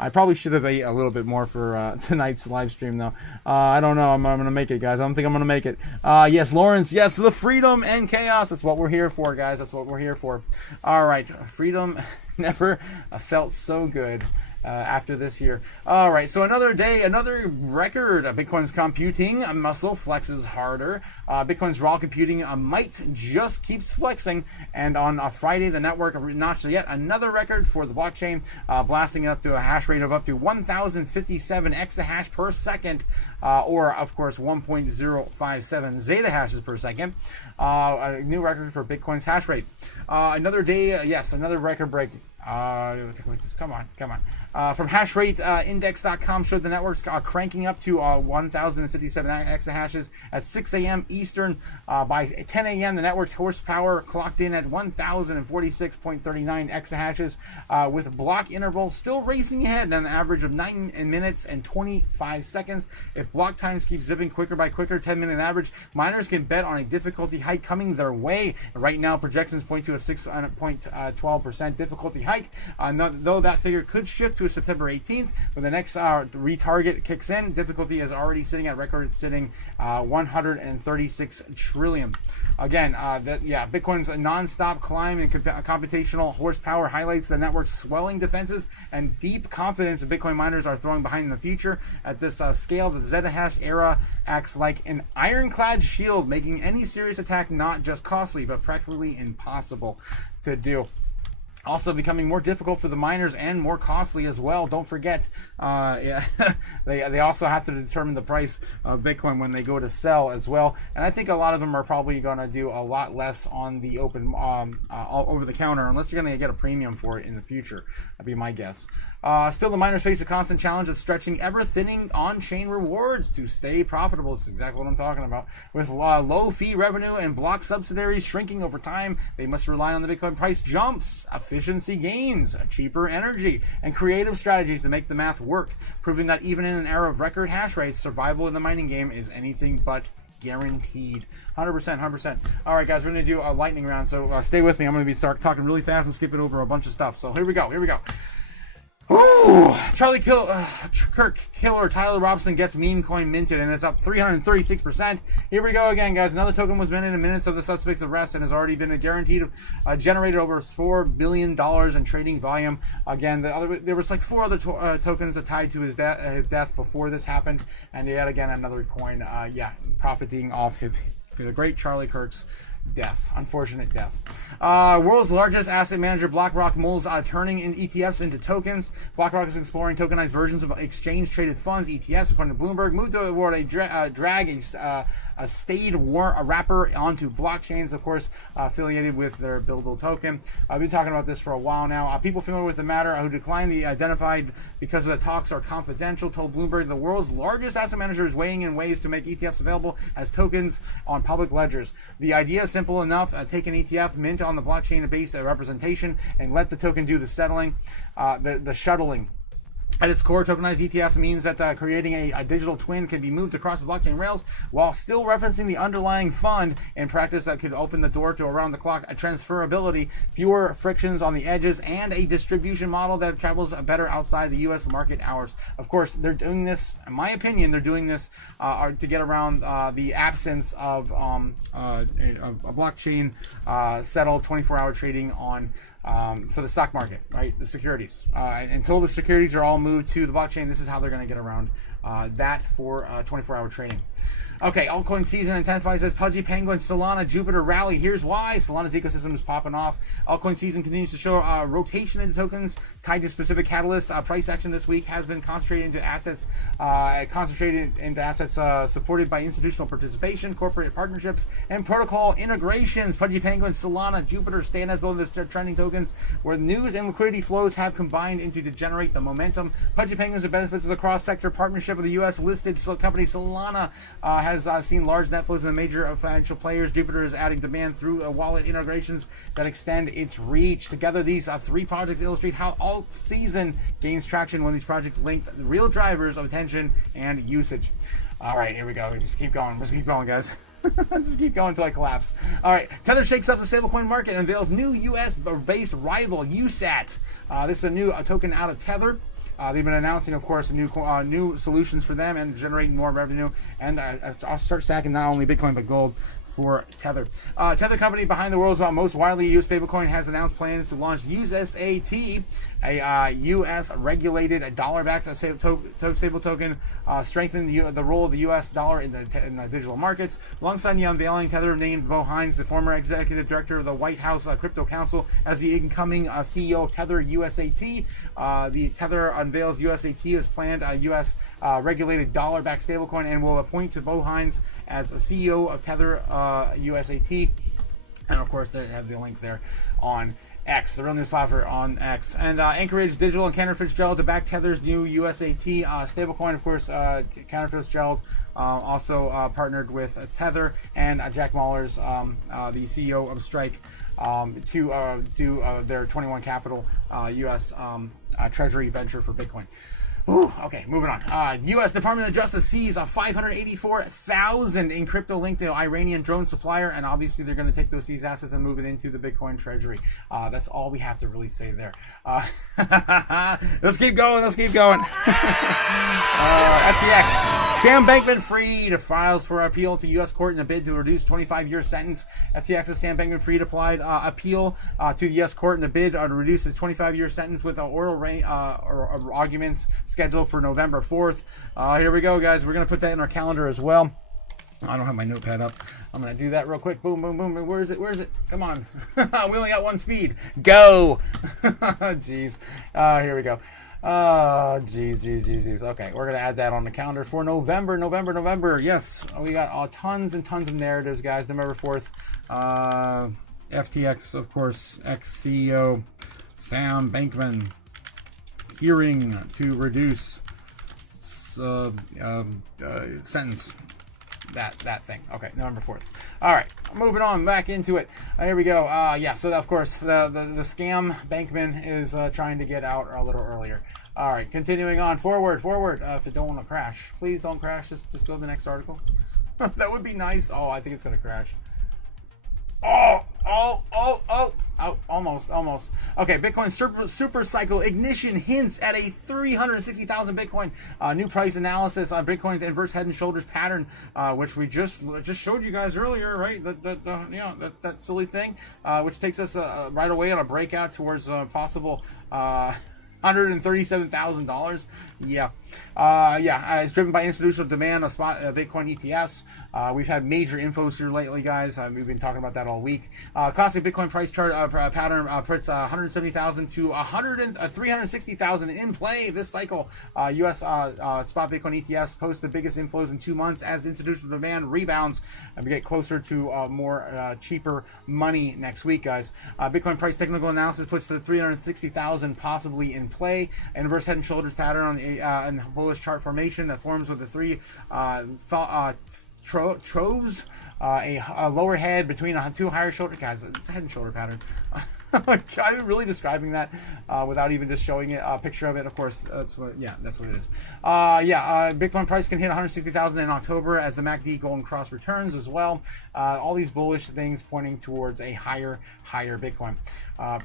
I probably should have ate a little bit more for tonight's live stream, though. I don't know. I'm gonna make it, guys. I don't think I'm gonna make it. Yes, Lawrence. Yes, the freedom and chaos. That's what we're here for, guys. That's what we're here for. All right, freedom never felt so good. After this year. All right, so another day, another record. Bitcoin's computing muscle flexes harder. Bitcoin's raw computing might just keeps flexing. And on Friday, the network notched yet another record for the blockchain, blasting it up to a hash rate of up to 1,057 exahash per second, or of course 1.057 zeta hashes per second. A new record for Bitcoin's hash rate. Another day, yes, another record break. Come on. From hashrateindex.com showed the network's cranking up to 1,057 exahashes at 6 a.m. Eastern. By 10 a.m., the network's horsepower clocked in at 1,046.39 exahashes, with block intervals still racing ahead at an average of 9 minutes and 25 seconds. If block times keep zipping quicker by quicker, 10-minute average, miners can bet on a difficulty hike coming their way. Right now, projections point to a 6.12% difficulty hike, though that figure could shift to September 18th when the next retarget kicks in. Difficulty is already sitting at record 136 trillion. Again, Bitcoin's non-stop climb in computational horsepower highlights the network's swelling defenses and deep confidence that Bitcoin miners are throwing behind in the future. At this scale, the Zetahash era acts like an ironclad shield, making any serious attack not just costly but practically impossible to do. Also becoming more difficult for the miners and more costly as well. Don't forget, they also have to determine the price of Bitcoin when they go to sell as well. And I think a lot of them are probably going to do a lot less on the open, over the counter, unless you're going to get a premium for it in the future. That'd be my guess. Still, the miners face a constant challenge of stretching ever-thinning on-chain rewards to stay profitable. That's exactly what I'm talking about. With low fee revenue and block subsidiaries shrinking over time, they must rely on the Bitcoin price jumps, efficiency gains, cheaper energy, and creative strategies to make the math work, proving that even in an era of record hash rates, survival in the mining game is anything but guaranteed. 100%. All right, guys, we're going to do a lightning round, so stay with me. I'm going to start talking really fast and skipping over a bunch of stuff. So here we go. Ooh, Kirk killer Tyler Robson gets meme coin minted, and it's up 336%. Here we go again, guys. Another token was minted in minutes of the suspect's arrest and has already been guaranteed generated over $4 billion in trading volume. Again, there was like 4 other tokens tied to his death before this happened, and yet again another coin, profiting off the great Charlie Kirk's death, unfortunate death. World's largest asset manager BlackRock mulls turning in ETFs into tokens. BlackRock is exploring tokenized versions of exchange-traded funds, ETFs, according to Bloomberg. Moved toward a stayed wrapper onto blockchains, of course, affiliated with their Buildle token. I've been talking about this for a while now. People familiar with the matter who declined the identified because the talks are confidential told Bloomberg the world's largest asset manager is weighing in ways to make ETFs available as tokens on public ledgers. The idea is simple enough. Take an ETF, mint on the blockchain-based representation, and let the token do the settling, the shuttling. At its core, tokenized ETF means that creating a digital twin can be moved across the blockchain rails while still referencing the underlying fund. In practice, that could open the door to around-the-clock transferability, fewer frictions on the edges, and a distribution model that travels better outside the U.S. market hours. Of course, they're doing this, in my opinion, they're doing this to get around the absence of a blockchain settled 24-hour trading on for the stock market, right? The securities. Until the securities are all moved to the blockchain, this is how they're going to get around that for 24-hour trading. Okay, altcoin season intensifies as Pudgy Penguin, Solana, Jupiter rally. Here's why. Solana's ecosystem is popping off. Altcoin season continues to show rotation into tokens tied to specific catalysts. Price action this week has been concentrated into assets supported by institutional participation, corporate partnerships, and protocol integrations. Pudgy Penguin, Solana, Jupiter stand as those trending tokens where news and liquidity flows have combined into to generate the momentum. Pudgy Penguins are benefits of the cross-sector partnership of the U.S. listed company Solana has seen large net flows in the major financial players. Jupiter is adding demand through wallet integrations that extend its reach. Together, these 3 projects illustrate how alt season gains traction when these projects link the real drivers of attention and usage. All right, here we go. Just keep going. Let's keep going, guys. Just keep going until I collapse. All right, Tether shakes up the stablecoin market and unveils new U.S.-based rival, USAT. This is a new token out of Tether. They've been announcing, of course, new solutions for them and generating more revenue. And I'll start stacking not only Bitcoin but gold for Tether. Tether company behind the world's most widely used stablecoin has announced plans to launch USAT, a U.S. regulated dollar-backed stable token, strengthen the role of the U.S. dollar in the digital markets. Alongside the unveiling, Tether named Bo Hines, the former executive director of the White House Crypto Council, as the incoming CEO of Tether USAT. The Tether unveils USAT as planned U.S. Regulated dollar-backed stablecoin and will appoint to Bo Hines as CEO of Tether USAT. And of course, they have the link there on X. They're on this platform on X. And Anchorage Digital and Cantor Fitzgerald to back Tether's new USAT stablecoin. Of course, Cantor Fitzgerald also partnered with Tether and Jack Mallers, the CEO of Strike, to do their 21 Capital U.S. Treasury venture for Bitcoin. Ooh, okay, moving on. U.S. Department of Justice sees a $584,000 in crypto linked to Iranian drone supplier, and obviously they're going to take those seized assets and move it into the Bitcoin treasury. That's all we have to really say there. Let's keep going. Let's keep going. FTX. Sam Bankman-Fried files for appeal to U.S. court in a bid to reduce 25-year sentence. FTX's Sam Bankman-Fried applied appeal to the U.S. court in a bid to reduce his 25-year sentence with oral arguments scheduled for November 4th. Here we go, guys. We're going to put that in our calendar as well. I don't have my notepad up. I'm going to do that real quick. Boom, boom, boom. Where is it? Where is it? Come on. We only got one speed. Go. Jeez. Here we go. Jeez. Okay, we're going to add that on the calendar for November. Yes, we got tons and tons of narratives, guys. November 4th. FTX, of course, ex-CEO Sam Bankman hearing to reduce sentence. That thing. Okay, November 4th. All right, moving on back into it. Here we go. Yeah, so of course the scam Bankman is trying to get out a little earlier. All right, continuing on forward. If it don't want to crash, please don't crash. Just go to the next article. That would be nice. Oh, I think it's gonna crash. Almost. Okay, Bitcoin super cycle ignition hints at a 360,000 Bitcoin. New price analysis on Bitcoin's inverse head and shoulders pattern, which we just showed you guys earlier, right? That silly thing, which takes us right away on a breakout towards possible. $137,000. It's driven by institutional demand of spot Bitcoin ETFs. We've had major infos here lately, guys. We've been talking about that all week. Classic Bitcoin price chart pattern puts 170,000 to 360,000 in play this cycle. U.S. spot Bitcoin ETFs post the biggest inflows in 2 months as institutional demand rebounds, and we get closer to more cheaper money next week, guys. Bitcoin price technical analysis puts the 360,000 possibly in play. Inverse head and shoulders pattern on a bullish chart formation that forms with the three troves, a lower head between two higher shoulder. Guys, it's a head and shoulder pattern. I'm really describing that without even just showing it a picture of it. Of course, that's what it is. Bitcoin price can hit 160,000 in October as the MACD Golden Cross returns as well. All these bullish things pointing towards a higher Bitcoin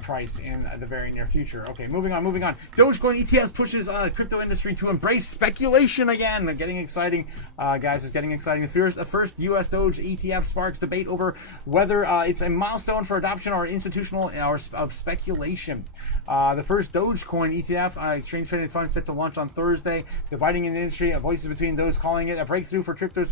price in the very near future. Okay, moving on. Dogecoin ETFs pushes crypto industry to embrace speculation again. Getting exciting, guys. It's getting exciting. The first U.S. Doge ETF sparks debate over whether it's a milestone for adoption or institutional of speculation. The first Dogecoin ETF, exchange traded fund, set to launch on Thursday, dividing in the industry. Voices between those calling it a breakthrough for crypto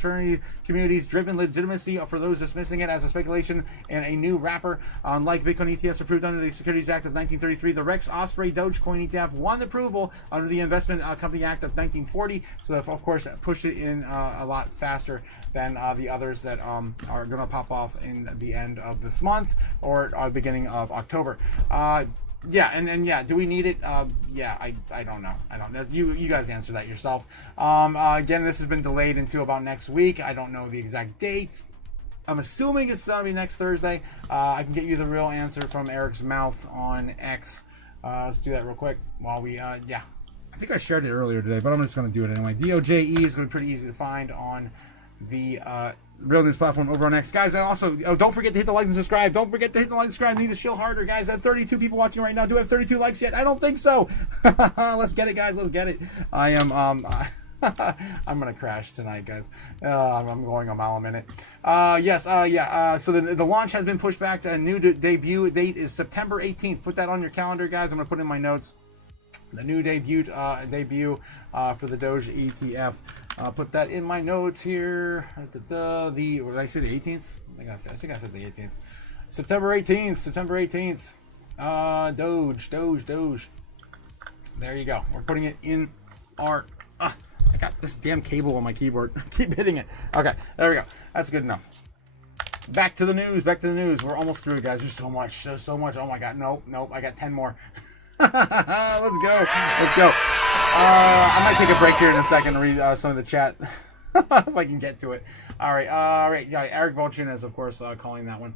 communities, driven legitimacy for those dismissing it as a speculation and a new wrapper. Unlike Bitcoin ETFs approved under the Securities Act of 1933, the Rex Osprey Dogecoin ETF won approval under the Investment Company Act of 1940, so that, of course, pushed it in a lot faster than the others that are going to pop off in the end of this month or beginning of October. Do we need it? I don't know. You guys answer that yourself. Again, this has been delayed into about next week. I don't know the exact date. I'm assuming it's going to be next Thursday. I can get you the real answer from Eric's mouth on X. Let's do that real quick while we, I think I shared it earlier today, but I'm just going to do it anyway. DOJE is going to be pretty easy to find on the Real News platform over on X. Guys, also, don't forget to hit the like and subscribe. Don't forget to hit the like and subscribe. I need to shield harder, guys. I have 32 people watching right now. Do I have 32 likes yet? I don't think so. Let's get it, guys. Let's get it. I am, I'm going to crash tonight, guys. I'm going a mile a minute. So the launch has been pushed back to a new debut date is September 18th. Put that on your calendar, guys. I'm going to put it in my notes. The new debut for the Doge ETF. Put that in my notes here. Did I say the 18th? I think I said the 18th. September 18th. Doge. There you go. We're putting it in our... I got this damn cable on my keyboard. Keep hitting it. Okay, there we go. That's good enough. Back to the news. We're almost through, guys. There's so much. Oh my God. Nope. I got 10 more. Let's go. I might take a break here in a second to read some of the chat if I can get to it. All right. Yeah, Eric Volchin is, of course, calling that one.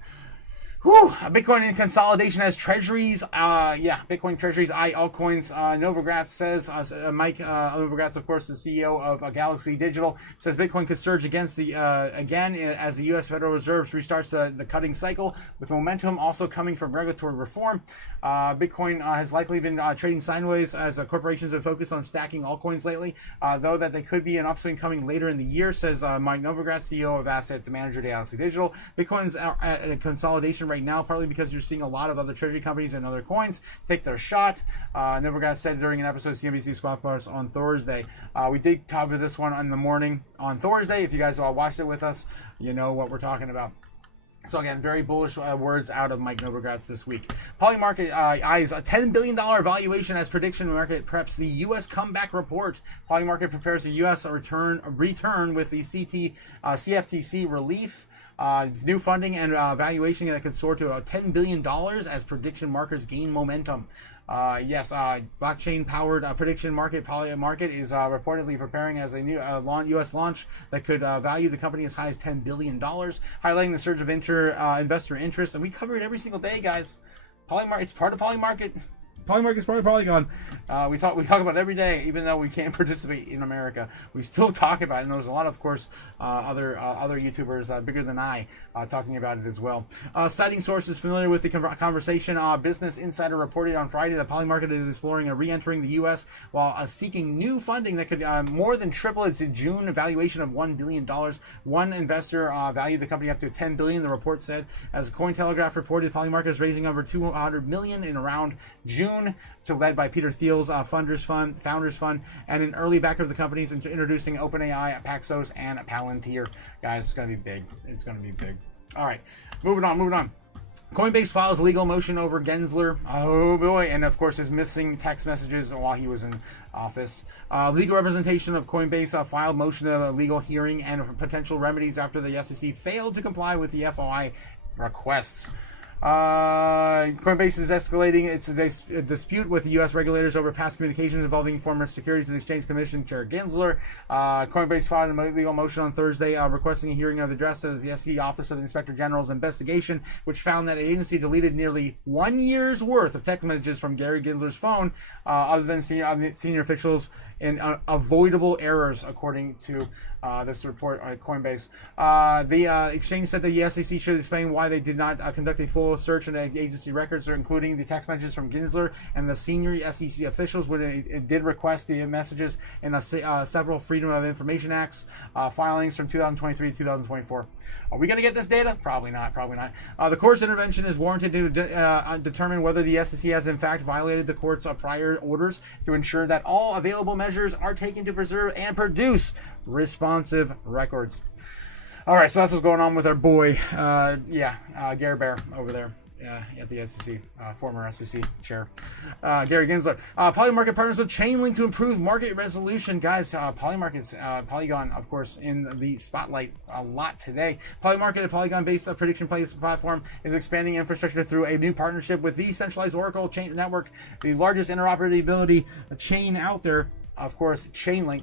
Bitcoin in consolidation as treasuries. Bitcoin treasuries eye altcoins. Novogratz says, Mike Novogratz, of course, the CEO of Galaxy Digital, says Bitcoin could surge against again as the U.S. Federal Reserve restarts the cutting cycle, with momentum also coming from regulatory reform. Bitcoin has likely been trading sideways as corporations have focused on stacking altcoins lately, though that they could be an upswing coming later in the year, says Mike Novogratz, CEO of Asset Manager Galaxy Digital. Bitcoin's at a consolidation right now, partly because you're seeing a lot of other treasury companies and other coins take their shot. Novogratz said during an episode of CNBC Squawk Bars on Thursday. We did cover this one in the morning on Thursday. If you guys all watched it with us, you know what we're talking about. So again, very bullish words out of Mike Novogratz this week. Polymarket eyes a $10 billion valuation as prediction market preps the U.S. comeback report. Polymarket prepares the U.S. return with the CFTC relief. New funding and valuation that could soar to $10 billion as prediction markets gain momentum. Blockchain-powered prediction market, Polymarket, is reportedly preparing as a new U.S. launch that could value the company as high as $10 billion, highlighting the surge of investor interest. And we cover it every single day, guys. Polymarket, it's part of Polymarket. Polymarket's probably Polygon. We talk about it every day, even though we can't participate in America. We still talk about it, and there's a lot of course, other YouTubers bigger than I talking about it as well. Citing sources familiar with the conversation, Business Insider reported on Friday that Polymarket is exploring re-entering the U.S. while seeking new funding that could more than triple its June valuation of $1 billion. One investor valued the company up to $10 billion. The report said, as Cointelegraph reported, Polymarket is raising over $200 million in around June, led by Peter Thiel's Founders Fund, and an early backer of the companies into introducing OpenAI, Paxos, and Palantir. Guys, it's going to be big. It's going to be big. All right, moving on. Coinbase files legal motion over Gensler. Oh boy. And of course his missing text messages while he was in office. Legal representation of Coinbase filed motion of a legal hearing and potential remedies after the SEC failed to comply with the FOI requests. Coinbase is escalating its dispute with the U.S. regulators over past communications involving former Securities and Exchange Commission Chair Gensler. Coinbase filed a legal motion on Thursday requesting a hearing of the address of the SEC Office of the Inspector General's investigation, which found that the agency deleted nearly 1 year's worth of text messages from Gary Gensler's phone, other than senior officials, in avoidable errors, according to this report on Coinbase. The exchange said that the SEC should explain why they did not conduct a full search of the agency records, including the text messages from Gensler and the senior SEC officials, when it did request the messages in several Freedom of Information Acts filings from 2023 to 2024. Are we going to get this data? Probably not. The court's intervention is warranted to determine whether the SEC has in fact violated the court's prior orders to ensure that all available measures are taken to preserve and produce responsive records. All right, so that's what's going on with our boy, Gary Bear over there. At the SEC, former SEC chair, Gary Gensler. Polymarket partners with Chainlink to improve market resolution. Guys, Polygon, of course, in the spotlight a lot today. Polymarket, a Polygon-based prediction platform, is expanding infrastructure through a new partnership with the decentralized Oracle chain network, the largest interoperability chain out there. Of course, Chainlink.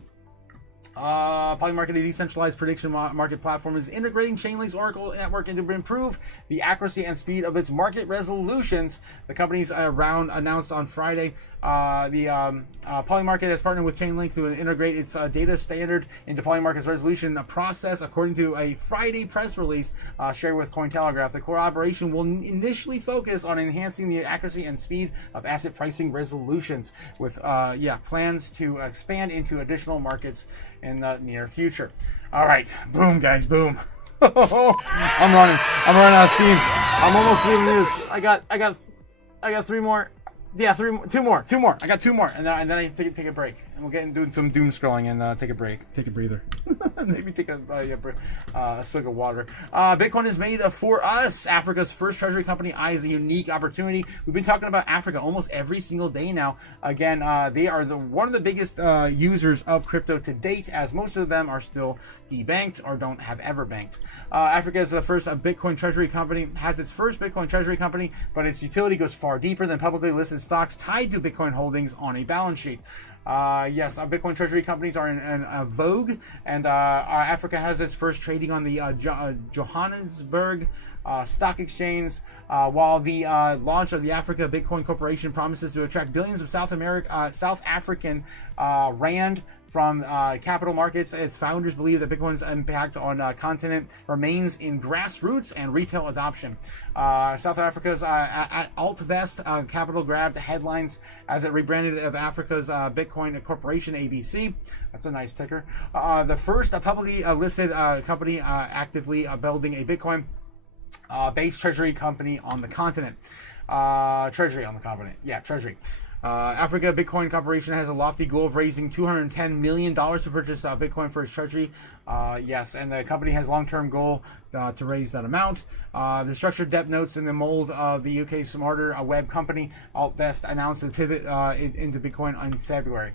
Polymarket, a decentralized prediction market platform, is integrating Chainlink's Oracle network to improve the accuracy and speed of its market resolutions. The company's round announced on Friday. Polymarket has partnered with Chainlink to integrate its data standard into Polymarket's resolution process, according to a Friday press release shared with Cointelegraph. The collaboration will initially focus on enhancing the accuracy and speed of asset pricing resolutions, with plans to expand into additional markets in the near future. All right, boom, guys, boom. I'm running out of steam. I'm almost through this. I got three more. Yeah, two more. I got two more, and then I take a break, and we'll get into some doom scrolling and take a break, take a breather, maybe take a swig of water. Bitcoin is made for us. Africa's first treasury company eyes a unique opportunity. We've been talking about Africa almost every single day now. Again, they are one of the biggest users of crypto to date, as most of them are still debanked or don't have ever banked. Africa is the first Bitcoin treasury company, has its first Bitcoin treasury company, but its utility goes far deeper than publicly listed stocks tied to Bitcoin holdings on a balance sheet. Bitcoin treasury companies are in vogue, and Africa has its first trading on the Johannesburg Stock Exchange, while the launch of the Africa Bitcoin Corporation promises to attract billions of South African rand from capital markets. Its founders believe that Bitcoin's impact on continent remains in grassroots and retail adoption. South Africa's AltVest capital grabbed headlines as it rebranded of Africa's Bitcoin Corporation, ABC. That's a nice ticker. The first publicly listed company actively building a Bitcoin based treasury company on the continent. Treasury. Africa Bitcoin Corporation has a lofty goal of raising $210 million to purchase Bitcoin for its treasury. And the company has long-term goal to raise that amount. The structured debt notes in the mold of the UK's smarter web company AltVest announced a pivot into Bitcoin in February.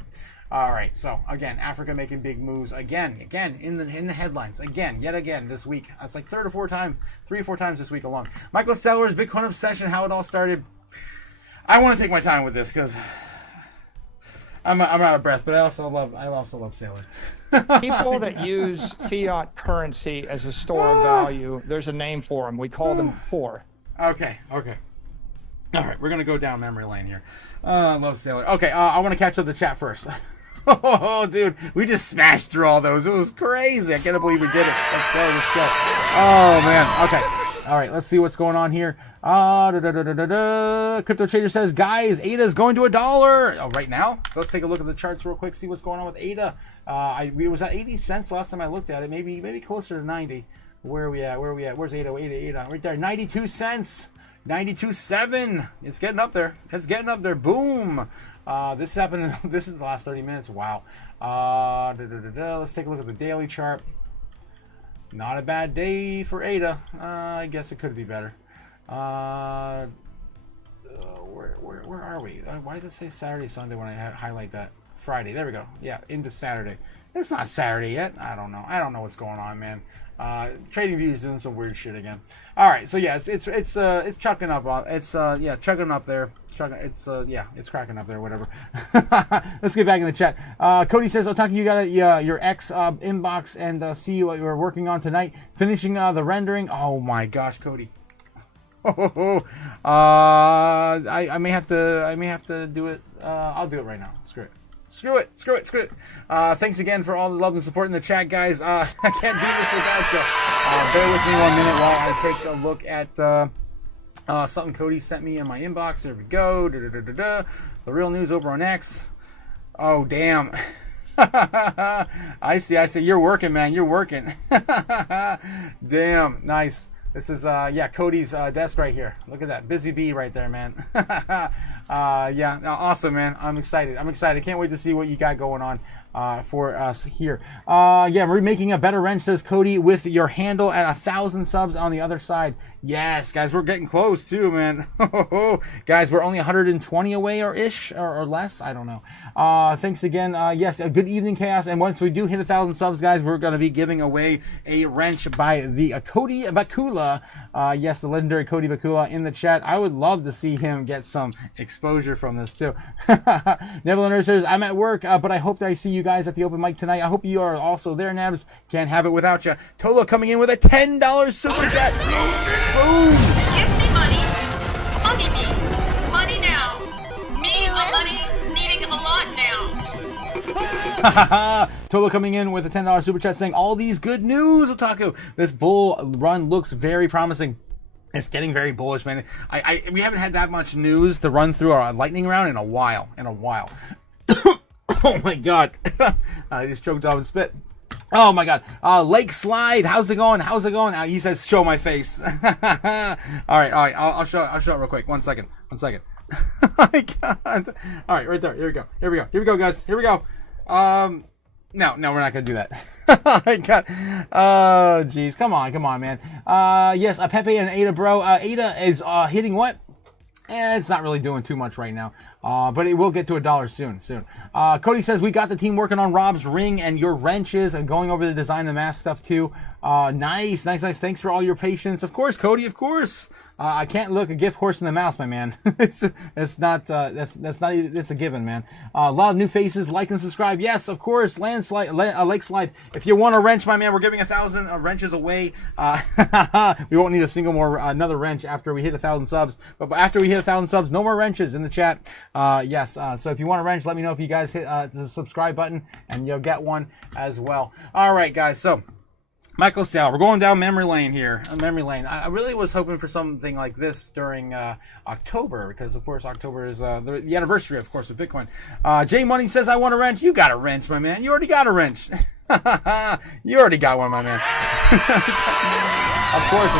All right, so again, Africa making big moves again in the headlines yet again this week. It's like 3 or 4 times this week alone. Michael Seller's Bitcoin obsession, how it all started. I want to take my time with this because I'm out of breath, but I also love Sailor. People that use fiat currency as a store of value, there's a name for them. We call them poor. Okay. All right, we're gonna go down memory lane here. Love Sailor. Okay, I want to catch up the chat first. Oh, dude, we just smashed through all those. It was crazy. I can't believe we did it. Let's go, let's go. Oh man. Okay. All right, let's see what's going on here. Crypto Trader says, guys, ADA is going to $1. Oh, right now? Let's take a look at the charts real quick. See what's going on with ADA. It was at 80 cents last time I looked at it. Maybe closer to 90. Where are we at? Where's ADA? ADA. Right there. 92 cents. 92.7. It's getting up there. It's getting up there. Boom. This happened. This is the last 30 minutes. Wow. Let's take a look at the daily chart. Not a bad day for ADA. I guess it could be better. Where are we? Why does it say Saturday, Sunday when I highlight that? Friday. There we go. Yeah, into Saturday. It's not Saturday yet. I don't know. I don't know what's going on, man. Trading View is doing some weird shit again. All right, so yeah, it's chucking up. Yeah, chugging up there. It's cracking up there. Whatever. Let's get back in the chat. Cody says, "Otaku, you got your X inbox and see you what you're working on tonight. Finishing the rendering. Oh my gosh, Cody. I may have to do it. I'll do it right now. Screw it. Thanks again for all the love and support in the chat, guys. I can't do this without you. Bear with me 1 minute while I take a look at something Cody sent me in my inbox. There we go. The real news over on X. Oh, damn. I see. You're working, man. You're working. Damn. Nice. This is, Cody's desk right here. Look at that. Busy bee right there, man. Awesome, man. I'm excited. Can't wait to see what you got going on for us here. We're making a better wrench, says Cody, with your handle at 1,000 subs on the other side. Yes, guys, we're getting close too, man. Guys, we're only 120 away or less. I don't know. Thanks again. Yes, a good evening, Chaos. And once we do hit 1,000 subs, guys, we're going to be giving away a wrench by the Cody Bakula. Yes, the legendary Cody Bakula in the chat. I would love to see him get some exposure from this too. Nebula Nurse says, I'm at work, but I hope that I see you guys at the open mic tonight. I hope you are also there, Nebs. Can't have it without you. Tolo coming in with a $10 super chat. Boom! Give me money. Money me. Money now. Me a money needing a lot now. Tolo coming in with a $10 super chat saying, all these good news, Otaku. This bull run looks very promising. It's getting very bullish, man. We haven't had that much news to run through our lightning round in a while. Oh my god. I just choked off and spit. Oh my god. Lake Slide, how's it going? He says, show my face. all right. I'll show it real quick. One second. Oh my god. All right, right there. Here we go, guys. Here we go. No, we're not gonna do that. Oh my god. Oh, jeez. Come on, man. Yes, Pepe and Ada, bro. Ada is hitting what? It's not really doing too much right now, but it will get to $1 soon. Cody says, we got the team working on Rob's ring and your wrenches and going over the design of the mask stuff too. Nice. Thanks for all your patience. Of course, Cody, of course. I can't look a gift horse in the mouse, my man. It's a given, man. A lot of new faces. Like and subscribe. Yes, of course. Lake Slide. If you want a wrench, my man, we're giving 1,000 wrenches away. We won't need another wrench after we hit 1,000 subs. But after we hit 1,000 subs, no more wrenches in the chat. Yes. So if you want a wrench, let me know if you guys hit the subscribe button, and you'll get one as well. All right, guys. So, Michael Sal, we're going down memory lane here. Memory lane. I really was hoping for something like this during October, because of course October is the anniversary, of course, of Bitcoin. J Money says, I want a wrench. You got a wrench, my man. You already got a wrench. You already got one, my man. Of course.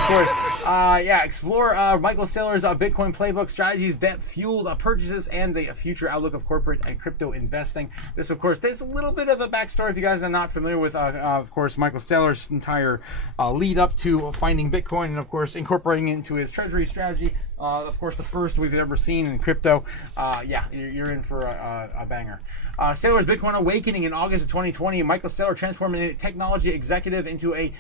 Explore Michael Saylor's Bitcoin playbook, strategies that fueled purchases, and the future outlook of corporate and crypto investing. This, of course, there's a little bit of a backstory if you guys are not familiar with, of course, Michael Saylor's entire lead up to finding Bitcoin and, of course, incorporating it into his treasury strategy. Of course, the first we've ever seen in crypto. You're in for a banger. Saylor's Bitcoin awakening in August of 2020. Michael Saylor transforming a technology executive into a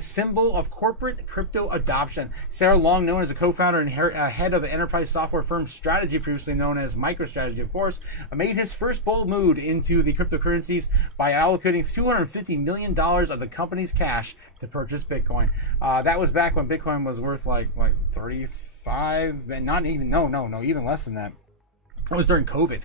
symbol of corporate crypto adoption. Saylor, long known as a co-founder and head of the enterprise software firm Strategy, previously known as MicroStrategy, of course, made his first bold move into the cryptocurrencies by allocating $250 million of the company's cash to purchase Bitcoin. That was back when Bitcoin was worth like 35 not even, no, even less than that. It was during COVID.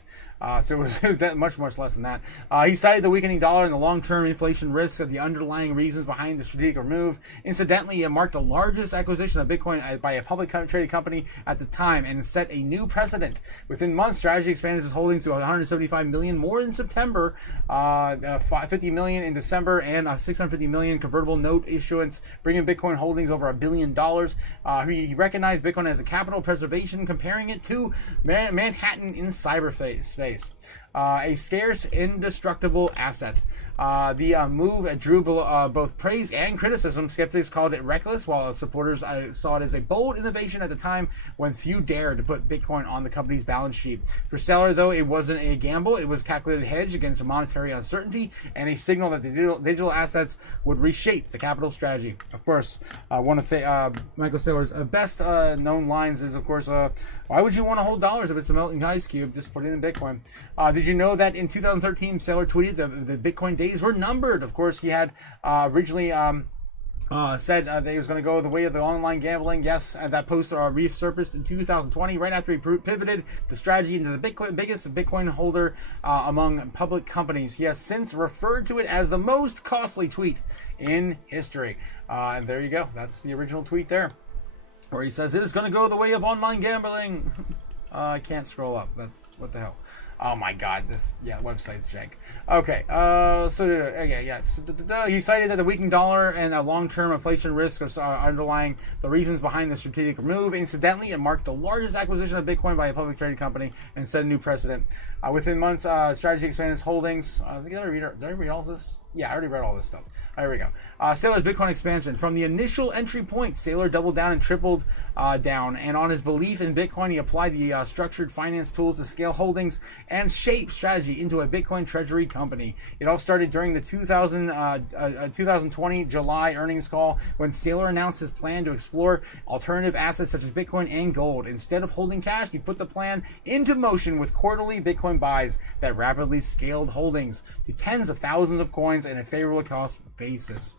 So it was that much less than that. He cited the weakening dollar and the long-term inflation risks of the underlying reasons behind the strategic move. Incidentally, it marked the largest acquisition of Bitcoin by a public traded company at the time and set a new precedent. Within months, Strategy expanded its holdings to 175 million more in September, 50 million in December, and 650 million convertible note issuance, bringing Bitcoin holdings over $1 billion. He recognized Bitcoin as a capital preservation, comparing it to Manhattan in cyberspace. A scarce, indestructible asset. The move drew both praise and criticism. Skeptics called it reckless, while supporters saw it as a bold innovation at the time when few dared to put Bitcoin on the company's balance sheet. For Saylor, though, it wasn't a gamble. It was a calculated hedge against monetary uncertainty and a signal that the digital assets would reshape the capital strategy. Of course, one of Michael Saylor's best known lines is, of course, why would you want to hold dollars if it's a melting ice cube? Just put it in Bitcoin. Did you know that in 2013, Saylor tweeted the Bitcoin days were numbered? Of course, he had originally said that he was going to go the way of the online gambling. Yes, that post resurfaced in 2020, right after he pivoted the strategy into the biggest Bitcoin holder among public companies. He has since referred to it as the most costly tweet in history. And there you go. That's the original tweet there, where he says it is going to go the way of online gambling. I can't scroll up. What the hell? Oh my God, this website's jank. Okay, he cited that the weakening dollar and a long-term inflation risk are underlying the reasons behind the strategic move. Incidentally, it marked the largest acquisition of Bitcoin by a public traded company and set a new precedent. Within months, Strategy expanded its holdings. Did I read all this? Yeah, I already read all this stuff. There we go. Saylor's Bitcoin expansion. From the initial entry point, Saylor doubled down and tripled down. And on his belief in Bitcoin, he applied the structured finance tools to scale holdings and shape Strategy into a Bitcoin treasury company. It all started during the 2020 July earnings call, when Saylor announced his plan to explore alternative assets such as Bitcoin and gold. Instead of holding cash, he put the plan into motion with quarterly Bitcoin buys that rapidly scaled holdings to tens of thousands of coins and a favorable cost basis.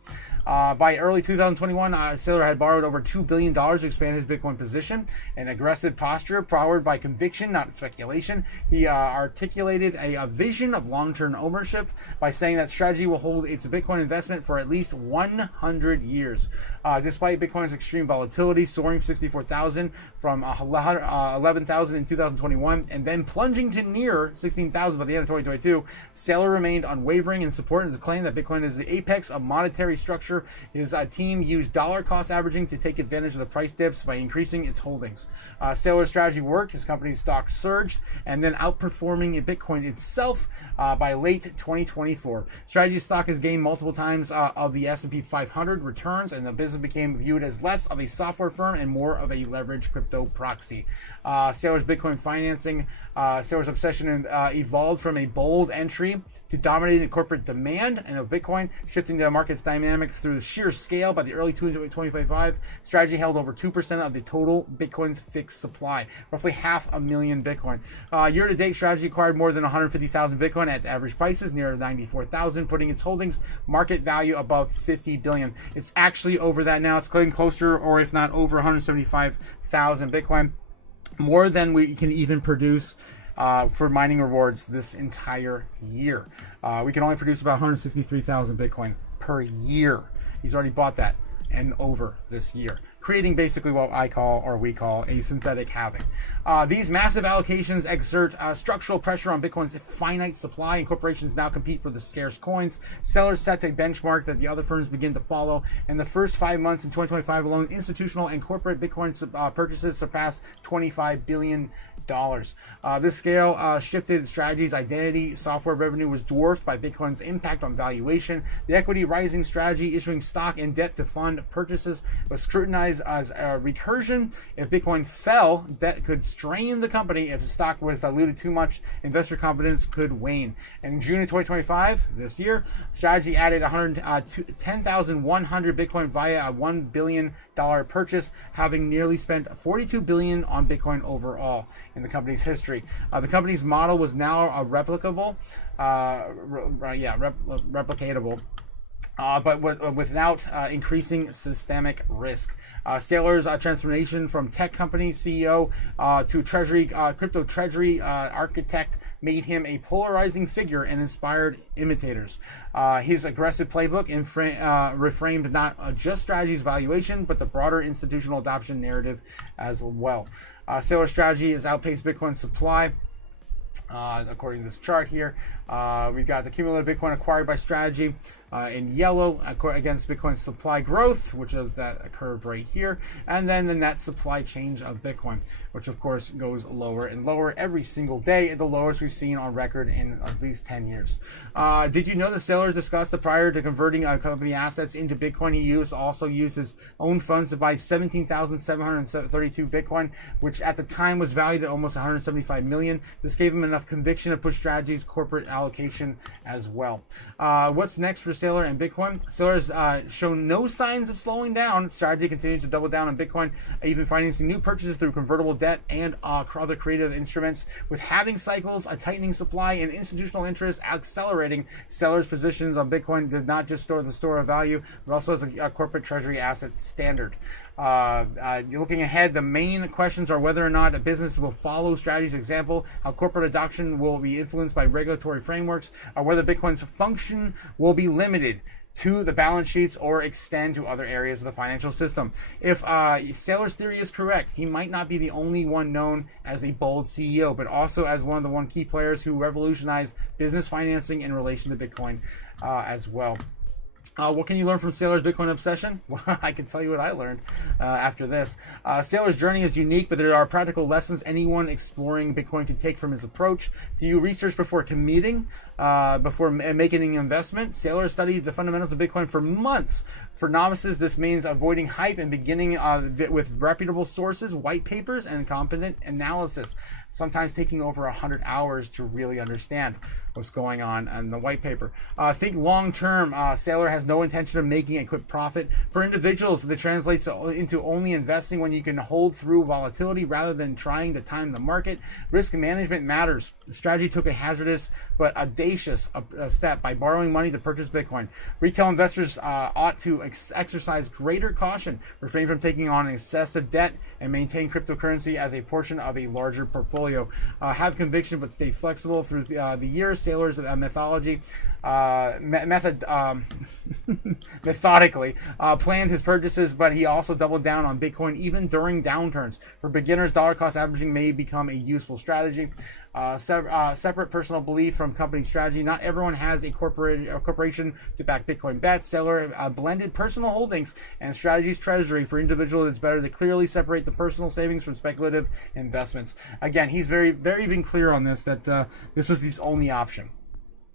By early 2021, Saylor had borrowed over $2 billion to expand his Bitcoin position. An aggressive posture powered by conviction, not speculation. He articulated a vision of long-term ownership by saying that Strategy will hold its Bitcoin investment for at least 100 years. Despite Bitcoin's extreme volatility, soaring 64,000 from 11,000 in 2021, and then plunging to near 16,000 by the end of 2022, Saylor remained unwavering in support of the claim that Bitcoin is the apex of monetary structure. His team used dollar cost averaging to take advantage of the price dips by increasing its holdings. Saylor's strategy worked. His company's stock surged, and then outperforming Bitcoin itself by late 2024. Strategy's stock has gained multiple times of the S&P 500 returns, and the business became viewed as less of a software firm and more of a leveraged crypto proxy. Saylor's Bitcoin financing. Saylor's obsession evolved from a bold entry to dominating corporate demand and of Bitcoin, shifting the market's dynamics through the sheer scale. By the early 2025, Strategy held over 2% of the total Bitcoin's fixed supply, roughly 500,000 Bitcoin. Year to date, Strategy acquired more than 150,000 Bitcoin at average prices near 94,000, putting its holdings market value above 50 billion. It's actually over that now. It's getting closer, or if not over 175,000 Bitcoin, more than we can even produce for mining rewards this entire year. We can only produce about 163,000 Bitcoin per year. He's already bought that and over this year, creating basically what we call a synthetic halving. These massive allocations exert structural pressure on Bitcoin's finite supply, and corporations now compete for the scarce coins. Sellers set a benchmark that the other firms begin to follow. In the first 5 months in 2025 alone, institutional and corporate Bitcoin purchases surpassed $25 billion. This scale shifted Strategy's identity. Software revenue was dwarfed by Bitcoin's impact on valuation. The equity rising Strategy, issuing stock and debt to fund purchases, was scrutinized as a recursion. If Bitcoin fell, debt could strain the company. If the stock was diluted too much, investor confidence could wane. And in June of 2025, this year, Strategy added 10,100 Bitcoin via a $1 billion purchase, having nearly spent $42 billion on Bitcoin overall in the company's history. The company's model was now replicatable. but without increasing systemic risk. Saylor's transformation from tech company CEO to crypto treasury architect made him a polarizing figure and inspired imitators. His aggressive playbook reframed not just strategy's valuation, but the broader institutional adoption narrative as well. Saylor's strategy has outpaced Bitcoin's supply. According to this chart here, we've got the cumulative Bitcoin acquired by strategy in yellow against Bitcoin's supply growth, which is that curve right here, and then the net supply change of Bitcoin, which of course goes lower and lower every single day, the lowest we've seen on record in at least 10 years. Did you know that Saylor discussed that prior to converting company assets into Bitcoin, he also used his own funds to buy 17,732 Bitcoin, which at the time was valued at almost 175 million. This gave him enough conviction to push strategy's corporate allocation as well. What's next for Saylor and Bitcoin? Saylor has shown no signs of slowing down. Strategy continues to double down on Bitcoin, even financing new purchases through convertible debt and other creative instruments. With halving cycles, a tightening supply, and institutional interest accelerating, Saylor's positions on Bitcoin did not just store the store of value, but also as a corporate treasury asset standard. Looking ahead, the main questions are whether or not a business will follow strategy's example, how corporate adoption will be influenced by regulatory frameworks, or whether Bitcoin's function will be limited to the balance sheets or extend to other areas of the financial system. If Saylor's theory is correct, he might not be the only one known as a bold CEO, but also as one of the key players who revolutionized business financing in relation to Bitcoin as well. What can you learn from Saylor's Bitcoin obsession? Well, I can tell you what I learned after this. Saylor's journey is unique, but there are practical lessons anyone exploring Bitcoin can take from his approach. Do you research before committing, before making an investment? Saylor studied the fundamentals of Bitcoin for months. For novices, this means avoiding hype and beginning with reputable sources, white papers, and competent analysis. Sometimes taking over 100 hours to really understand what's going on in the white paper. Think long term. Saylor has no intention of making a quick profit. For individuals, that translates into only investing when you can hold through volatility rather than trying to time the market. Risk management matters. The strategy took a hazardous but audacious step by borrowing money to purchase Bitcoin. Retail investors ought to exercise greater caution, refrain from taking on excessive debt, and maintain cryptocurrency as a portion of a larger portfolio. Have conviction but stay flexible through the years. Saylor's methodically planned his purchases, but he also doubled down on Bitcoin even during downturns. For beginners, dollar cost averaging may become a useful strategy. Separate personal belief from company strategy. Not everyone has a corporation to back Bitcoin bets. Saylor blended personal holdings and strategy's treasury. For individuals, it's better to clearly separate the personal savings from speculative investments. Again, he's very been clear on this, that this was his only option.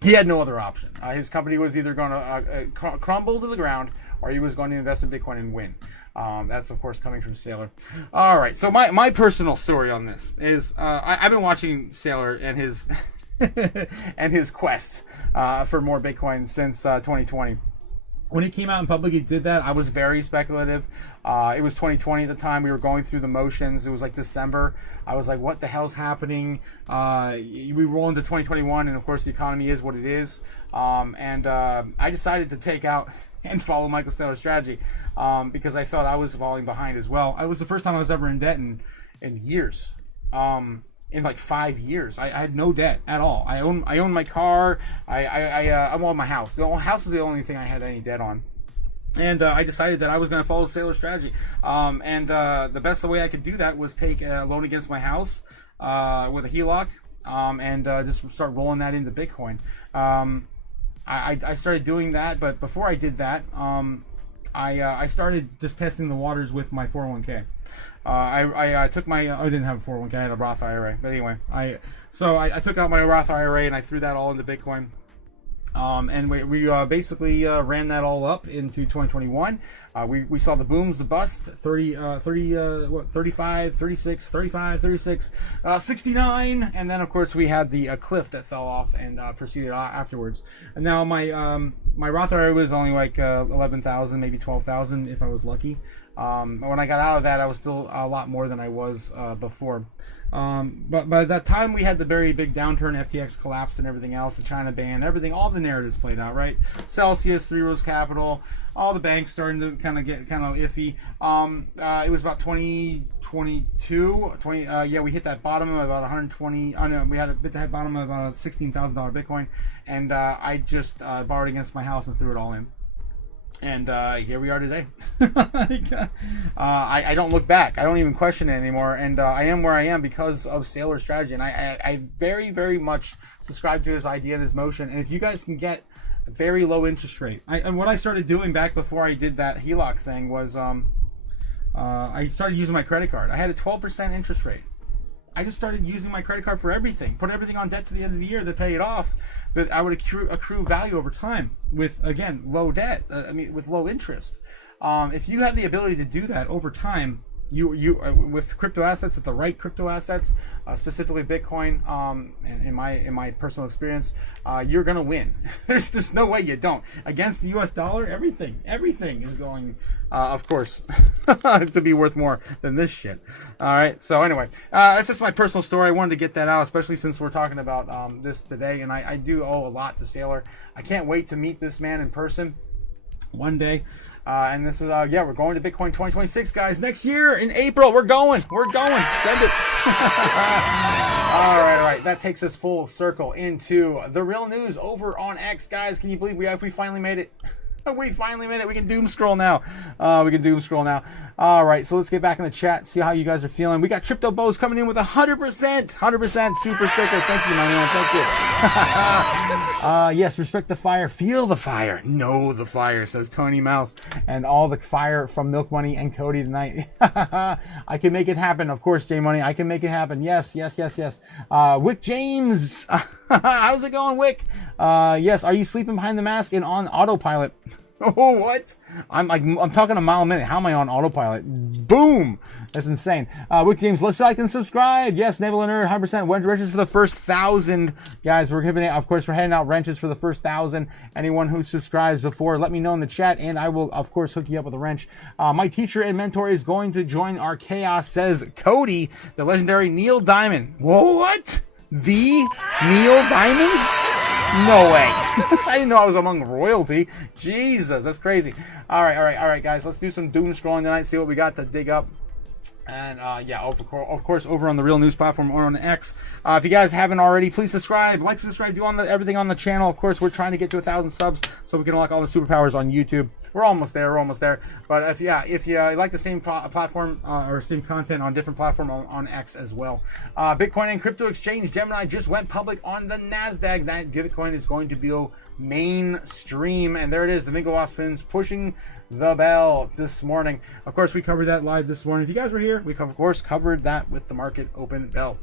He had no other option. His company was either going to crumble to the ground, or he was going to invest in Bitcoin and win. That's of course coming from Saylor. All right, so my personal story on this is I've been watching Saylor and his and his quest for more Bitcoin since 2020. When he came out in public, he did that. I was very speculative. It was 2020 at the time. We were going through the motions. It was like December. I was like, what the hell's happening? We roll into 2021, and of course, the economy is what it is. I decided to take out and follow Michael Saylor's strategy because I felt I was falling behind as well. It was the first time I was ever in debt in years. In like 5 years, I had no debt at all. I own my car. I own my house. The house was the only thing I had any debt on. And I decided that I was going to follow Saylor's strategy. The best way I could do that was take a loan against my house with a HELOC and just start rolling that into Bitcoin. I started doing that, but before I did that, I started just testing the waters with my 401k. I took my, I didn't have a 401k, I had a Roth IRA. But anyway, I took out my Roth IRA and I threw that all into Bitcoin. And we basically ran that all up into 2021. We saw the booms, the bust, 35, 36, 35, 36, 69. And then, of course, we had the cliff that fell off and proceeded afterwards. And now my Roth IRA was only like 11,000, maybe 12,000 if I was lucky. When I got out of that, I was still a lot more than I was before. But by that time, we had the very big downturn, FTX collapsed and everything else, the China ban, everything, all the narratives played out, right? Celsius, Three Rose Capital, all the banks starting to kind of get kind of iffy. It was about 2022, yeah, we hit that bottom of about 120. Oh no, we had hit that bottom of about $16,000 Bitcoin, and I just borrowed against my house and threw it all in. And here we are today. I don't look back. I don't even question it anymore. And I am where I am because of Sailor's strategy. And I very, very much subscribe to this idea, this motion. And if you guys can get a very low interest rate. And what I started doing back before I did that HELOC thing was I started using my credit card. I had a 12% interest rate. I just started using my credit card for everything. Put everything on debt to the end of the year to pay it off. But I would accrue value over time with, again, low debt. With low interest. If you have the ability to do that over time, you with crypto assets, at the right crypto assets, specifically Bitcoin, in my personal experience, you're gonna win. There's just no way you don't. Against the U.S. dollar, everything is going, of course, to be worth more than this shit. All right. So anyway, that's just my personal story. I wanted to get that out, especially since we're talking about this today, and I do owe a lot to Sailor. I can't wait to meet this man in person one day. And this is, yeah, we're going to Bitcoin 2026, guys. Next year in April, we're going. Send it. All right. That takes us full circle into the real news over on X, guys. Can you believe we finally made it? We finally made it. We can doom scroll now. All right, so let's get back in the chat, see how you guys are feeling. We got Crypto Bows coming in with 100% super sticker. Thank you, my man. Thank you. Yes, respect the fire, feel the fire, know the fire, says Tony Mouse. And all the fire from Milk Money and Cody tonight. I can make it happen. Of course, J Money, I can make it happen. Yes. Wick James. How's it going, Wick? Yes, are you sleeping behind the mask and on autopilot? Oh, what? I'm talking a mile a minute. How am I on autopilot? Boom! That's insane. Wick James, let's like and subscribe. Yes, Naval and 100%. Wrenches for the first 1,000. Guys, we're giving it, of course, we're handing out wrenches for the first 1,000. Anyone who subscribes before, let me know in the chat, and I will, of course, hook you up with a wrench. My teacher and mentor is going to join our chaos, says Cody, the legendary Neil Diamond. Whoa, what? The Neil Diamond? No way. I didn't know I was among royalty. Jesus, that's crazy. All right, guys. Let's do some doom scrolling tonight, see what we got to dig up. And yeah, of course, over on the Real News platform or on the X. If you guys haven't already, please subscribe, subscribe, do everything on the channel. Of course, we're trying to get to 1,000 subs so we can unlock all the superpowers on YouTube. We're almost there. But if you like the same platform or same content on different platform on X as well. Bitcoin and crypto exchange Gemini just went public on the Nasdaq. That Bitcoin is going to be mainstream, and there it is. The Mingo Waspins pushing the bell this morning. Of course, we covered that live this morning. If you guys were here, we of course covered that with the market open bell.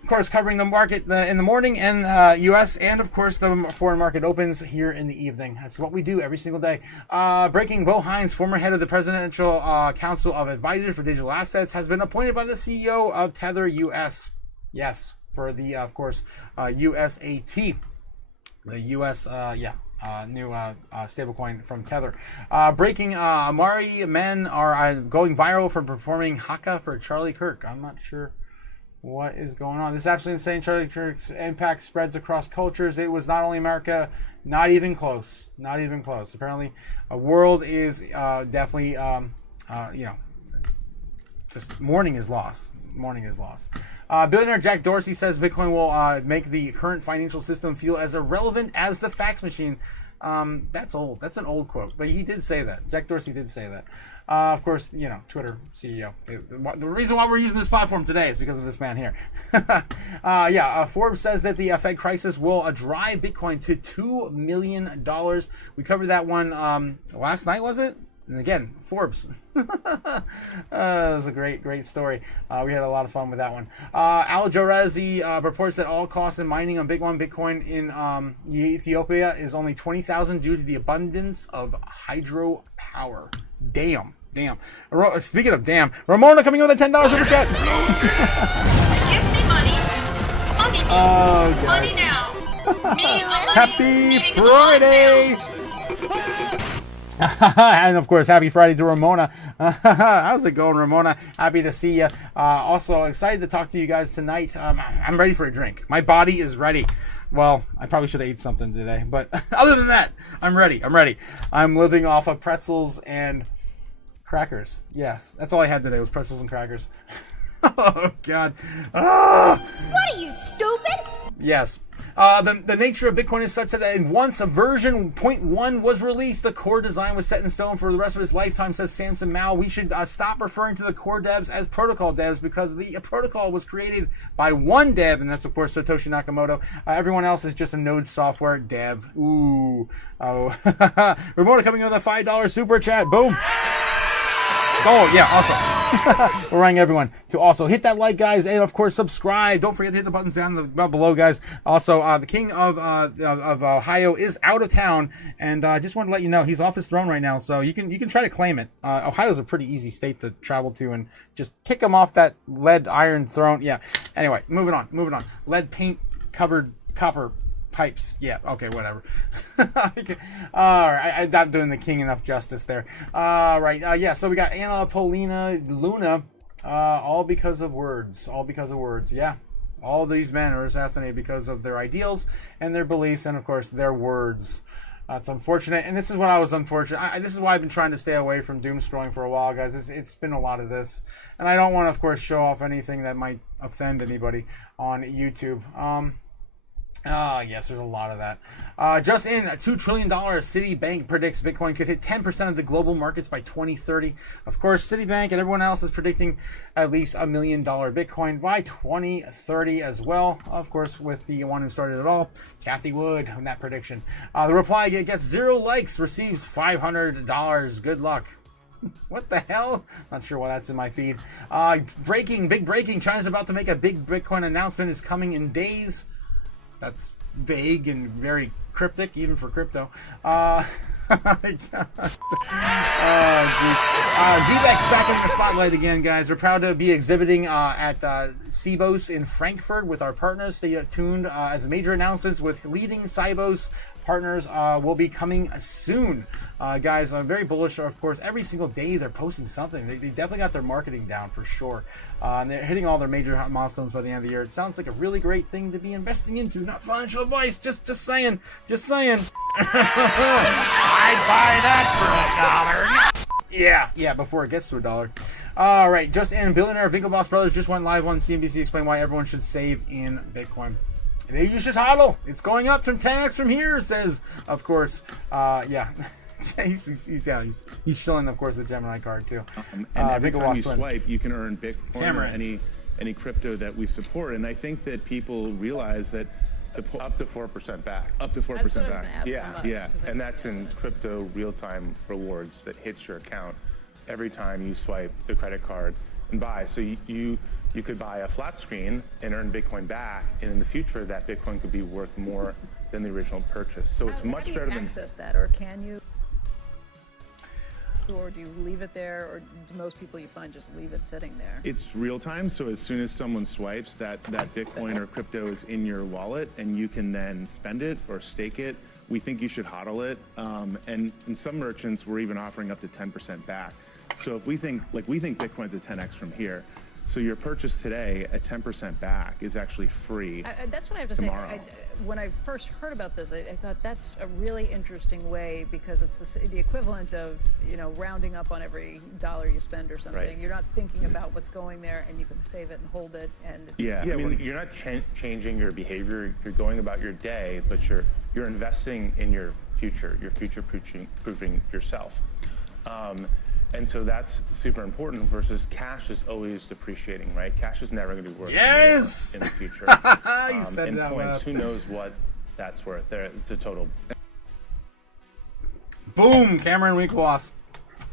Of course, covering the market in the morning and U.S. and of course the foreign market opens here in the evening. That's what we do every single day. Breaking: Bo Hines, former head of the Presidential Council of Advisors for Digital Assets, has been appointed by the CEO of Tether US. Yes, for the of course USAT, the U.S. New stablecoin from Tether. Breaking: Amari men are going viral for performing haka for Charlie Kirk. I'm not sure what is going on. This is absolutely insane. Charlie Kirk's impact spreads across cultures. It was not only America, not even close. Apparently, a world is definitely, just mourning is lost. Billionaire Jack Dorsey says Bitcoin will make the current financial system feel as irrelevant as the fax machine. That's old. That's an old quote, but he did say that. Jack Dorsey did say that. Of course, Twitter CEO. The reason why we're using this platform today is because of this man here. Forbes says that the Fed crisis will drive Bitcoin to $2 million. We covered that one last night, was it? And again, Forbes. That was a great story. We had a lot of fun with that one. Al Jorazi reports that all costs in mining on Bitcoin in Ethiopia is only 20,000 due to the abundance of hydropower. Damn. Speaking of damn, Ramona coming in with a $10 super chat. Give me money. Oh, Money guys. now. Me, money. Happy Friday. And of course, happy Friday to Ramona. How's it going, Ramona? Happy to see you. Also excited to talk to you guys tonight. I'm ready for a drink. My body is ready. Well, I probably should have ate something today, but other than that, I'm ready. I'm living off of pretzels and crackers. Yes, that's all I had today was pretzels and crackers. Oh, God. Ah! What are you, stupid? Yes. The nature of Bitcoin is such that once a version 0.1 was released, the core design was set in stone for the rest of its lifetime, says Samson Mao. We should stop referring to the core devs as protocol devs because the protocol was created by one dev, and that's, of course, Satoshi Nakamoto. Everyone else is just a node software dev. Ooh. Oh. Ramona coming in with a $5 super chat. Boom. Oh, yeah, awesome. We're running everyone to also hit that like, guys, and, of course, subscribe. Don't forget to hit the buttons down below, guys. Also, the king of Ohio is out of town, and just wanted to let you know he's off his throne right now, so you can try to claim it. Ohio's a pretty easy state to travel to and just kick him off that lead iron throne. Yeah. Anyway, moving on. Lead paint covered copper pipes. Yeah, okay, whatever. All right, I'm not doing the king enough justice there. All right, yeah, so we got Anna, Paulina, Luna, all because of words. Yeah. All these men are assassinated because of their ideals and their beliefs and, of course, their words. That's unfortunate, and this is what I was unfortunate. This is why I've been trying to stay away from doom scrolling for a while, guys. It's been a lot of this, and I don't want to, of course, show off anything that might offend anybody on YouTube. Yes, there's a lot of that. Just in, a $2 trillion Citibank predicts Bitcoin could hit 10% of the global markets by 2030. Of course, Citibank and everyone else is predicting at least $1 million Bitcoin by 2030 as well. Of course, with the one who started it all, Kathy Wood, in that prediction. The reply gets 0 likes, receives $500. Good luck. What the hell? Not sure why that's in my feed. Big breaking. China's about to make a big Bitcoin announcement. Is coming in days. That's vague and very cryptic, even for crypto. Oh, geez. Zbeck's back in the spotlight again, guys. We're proud to be exhibiting at Cybos in Frankfurt with our partners. Stay tuned as major announcements with leading Cybos partners will be coming soon. Guys, I'm very bullish. Of course, every single day they're posting something. They definitely got their marketing down for sure. And they're hitting all their major milestones by the end of the year. It sounds like a really great thing to be investing into. Not financial advice. Just saying. I'd buy that for $1. Yeah, before it gets to $1. All right, just in, billionaire Winklevoss brothers just went live on CNBC explain why everyone should save in Bitcoin. You should hodl. It's going up from 10x from here, says, of course, yeah. he's showing, of course, the Gemini card, too. And every time you swipe, you can earn Bitcoin or any crypto that we support. And I think that people realize that up to 4% back. Up to 4% back. Yeah. And that's in crypto real-time rewards that hits your account every time you swipe the credit card and buy. So you could buy a flat screen and earn Bitcoin back, and in the future, that Bitcoin could be worth more than the original purchase. So it's much better than. How do you access that, or can you? Or do you leave it there, or do most people you find just leave it sitting there? It's real time, so as soon as someone swipes, that Bitcoin or crypto is in your wallet, and you can then spend it or stake it. We think you should hodl it, and in some merchants, we're even offering up to 10% back. So if we think Bitcoin's a 10x from here. So your purchase today at 10% back is actually free. That's what I have to tomorrow. say. When I first heard about this, I thought that's a really interesting way, because it's the equivalent of, rounding up on every dollar you spend or something. Right. You're not thinking about what's going there, and you can save it and hold it. And You're not changing your behavior. You're going about your day, but you're investing in your future. You're future-proofing yourself. And so that's super important versus cash is always depreciating, right? Cash is never going to be worth more in the future. And coins, who knows what that's worth. It's a total. Boom, Cameron Winklevoss.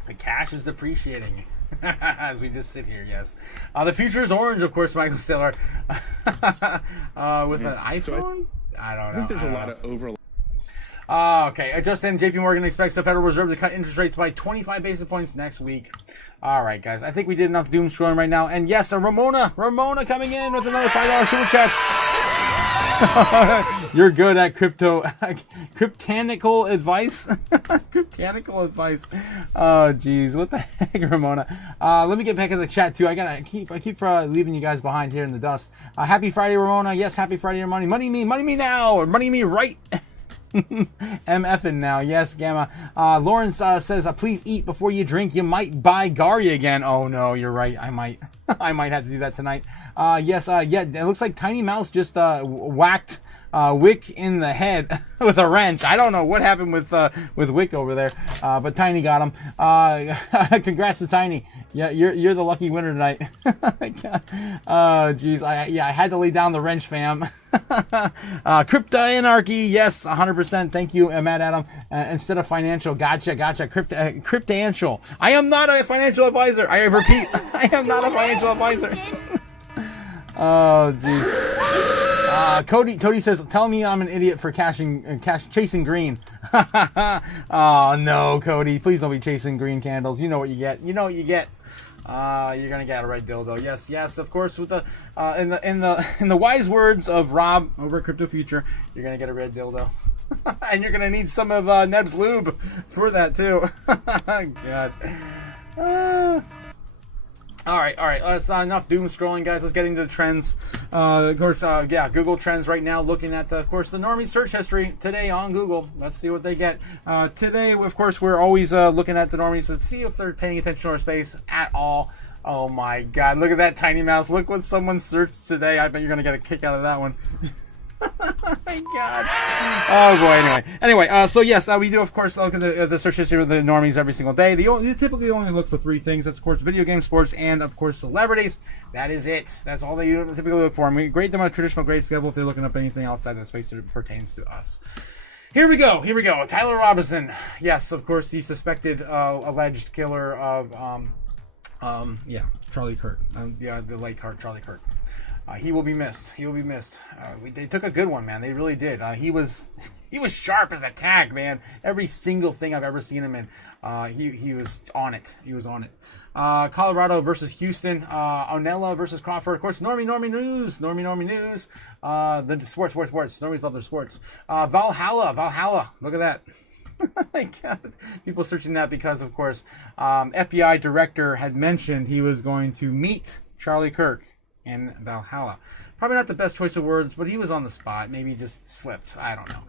The cash is depreciating. As we just sit here, yes. The future is orange, of course, Michael Stiller. With an iPhone? I don't know. I think there's a lot of overlap. Okay, just in, JP Morgan expects the Federal Reserve to cut interest rates by 25 basis points next week. All right, guys, I think we did enough doom scrolling right now. And yes, Ramona coming in with another $5 super chat. You're good at cryptanical advice. Cryptanical advice. Oh, geez, what the heck, Ramona? Let me get back in the chat too. I keep leaving you guys behind here in the dust. Happy Friday, Ramona. Yes, happy Friday, money. Money me now, or money me right. MFing now. Yes, Gamma. Lawrence says, please eat before you drink. You might buy Gary again. Oh no, you're right. I might. I might have to do that tonight. Yes. Yeah. It looks like Tiny Mouse just whacked Wick in the head with a wrench. I don't know what happened with Wick over there, but Tiny got him. Congrats to Tiny. Yeah, you're the lucky winner tonight. Oh, geez. I had to lay down the wrench, fam. Crypto anarchy, yes, 100%. Thank you, Matt Adam. Instead of financial, gotcha. Cryptantial. I am not a financial advisor. I repeat, I am not a financial advisor. Oh, jeez. Cody says, tell me I'm an idiot for chasing green. Oh no, Cody, please don't be chasing green candles. You know what you get. You're gonna get a red dildo. Yes, of course. With the in the wise words of Rob over at Crypto Future, you're gonna get a red dildo, and you're gonna need some of Neb's lube for that too. God. All right. That's enough doom scrolling, guys. Let's get into the trends. Of course, Google Trends right now. Looking at the normie search history today on Google. Let's see what they get. Today, of course, we're always looking at the normies to see if they're paying attention to our space at all. Oh my God! Look at that Tiny Mouse. Look what someone searched today. I bet you're gonna get a kick out of that one. Oh my God. Oh boy. Anyway. So yes, we do of course look at the search history of the normies every single day. You typically only look for three things. That's of course video game, sports, and of course celebrities. That is it. That's all they typically look for. And we grade them on a traditional grade scale if they're looking up anything outside the space that pertains to us. Here we go. Tyler Robinson. Yes, of course, the suspected alleged killer of Charlie Kirk. The late Charlie Kirk. He will be missed. They took a good one, man. They really did. He was sharp as a tack, man. Every single thing I've ever seen him in, he was on it. Colorado versus Houston. Onella versus Crawford. Of course, Normie news. The sports. Normies love their sports. Valhalla. Look at that. My God. People searching that because, of course, FBI director had mentioned he was going to meet Charlie Kirk in Valhalla. Probably not the best choice of words, but he was on the spot. Maybe he just slipped. I don't know.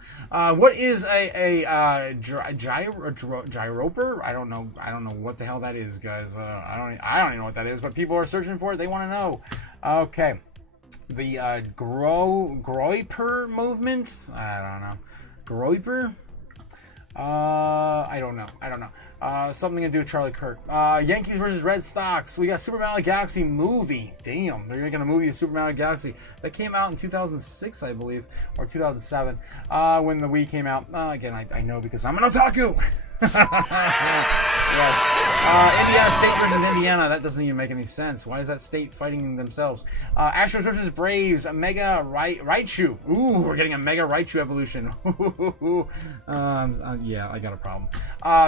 What is a gyroper? I don't know what the hell that is, guys. I don't even know what that is, but people are searching for it. They want to know. Okay. The Groyper movement? I don't know. Groyper? I don't know. Something to do with Charlie Kirk. Yankees versus Red Sox. We got Super Mario Galaxy movie. Damn, they're making a movie of Super Mario Galaxy. That came out in 2006, I believe, or 2007, when the Wii came out. Again, I know because I'm an otaku. Yes. Indiana State versus Indiana. That doesn't even make any sense. Why is that state fighting themselves? Astros versus Braves. A Mega Raichu. Ooh, we're getting a Mega Raichu evolution. Yeah, I got a problem.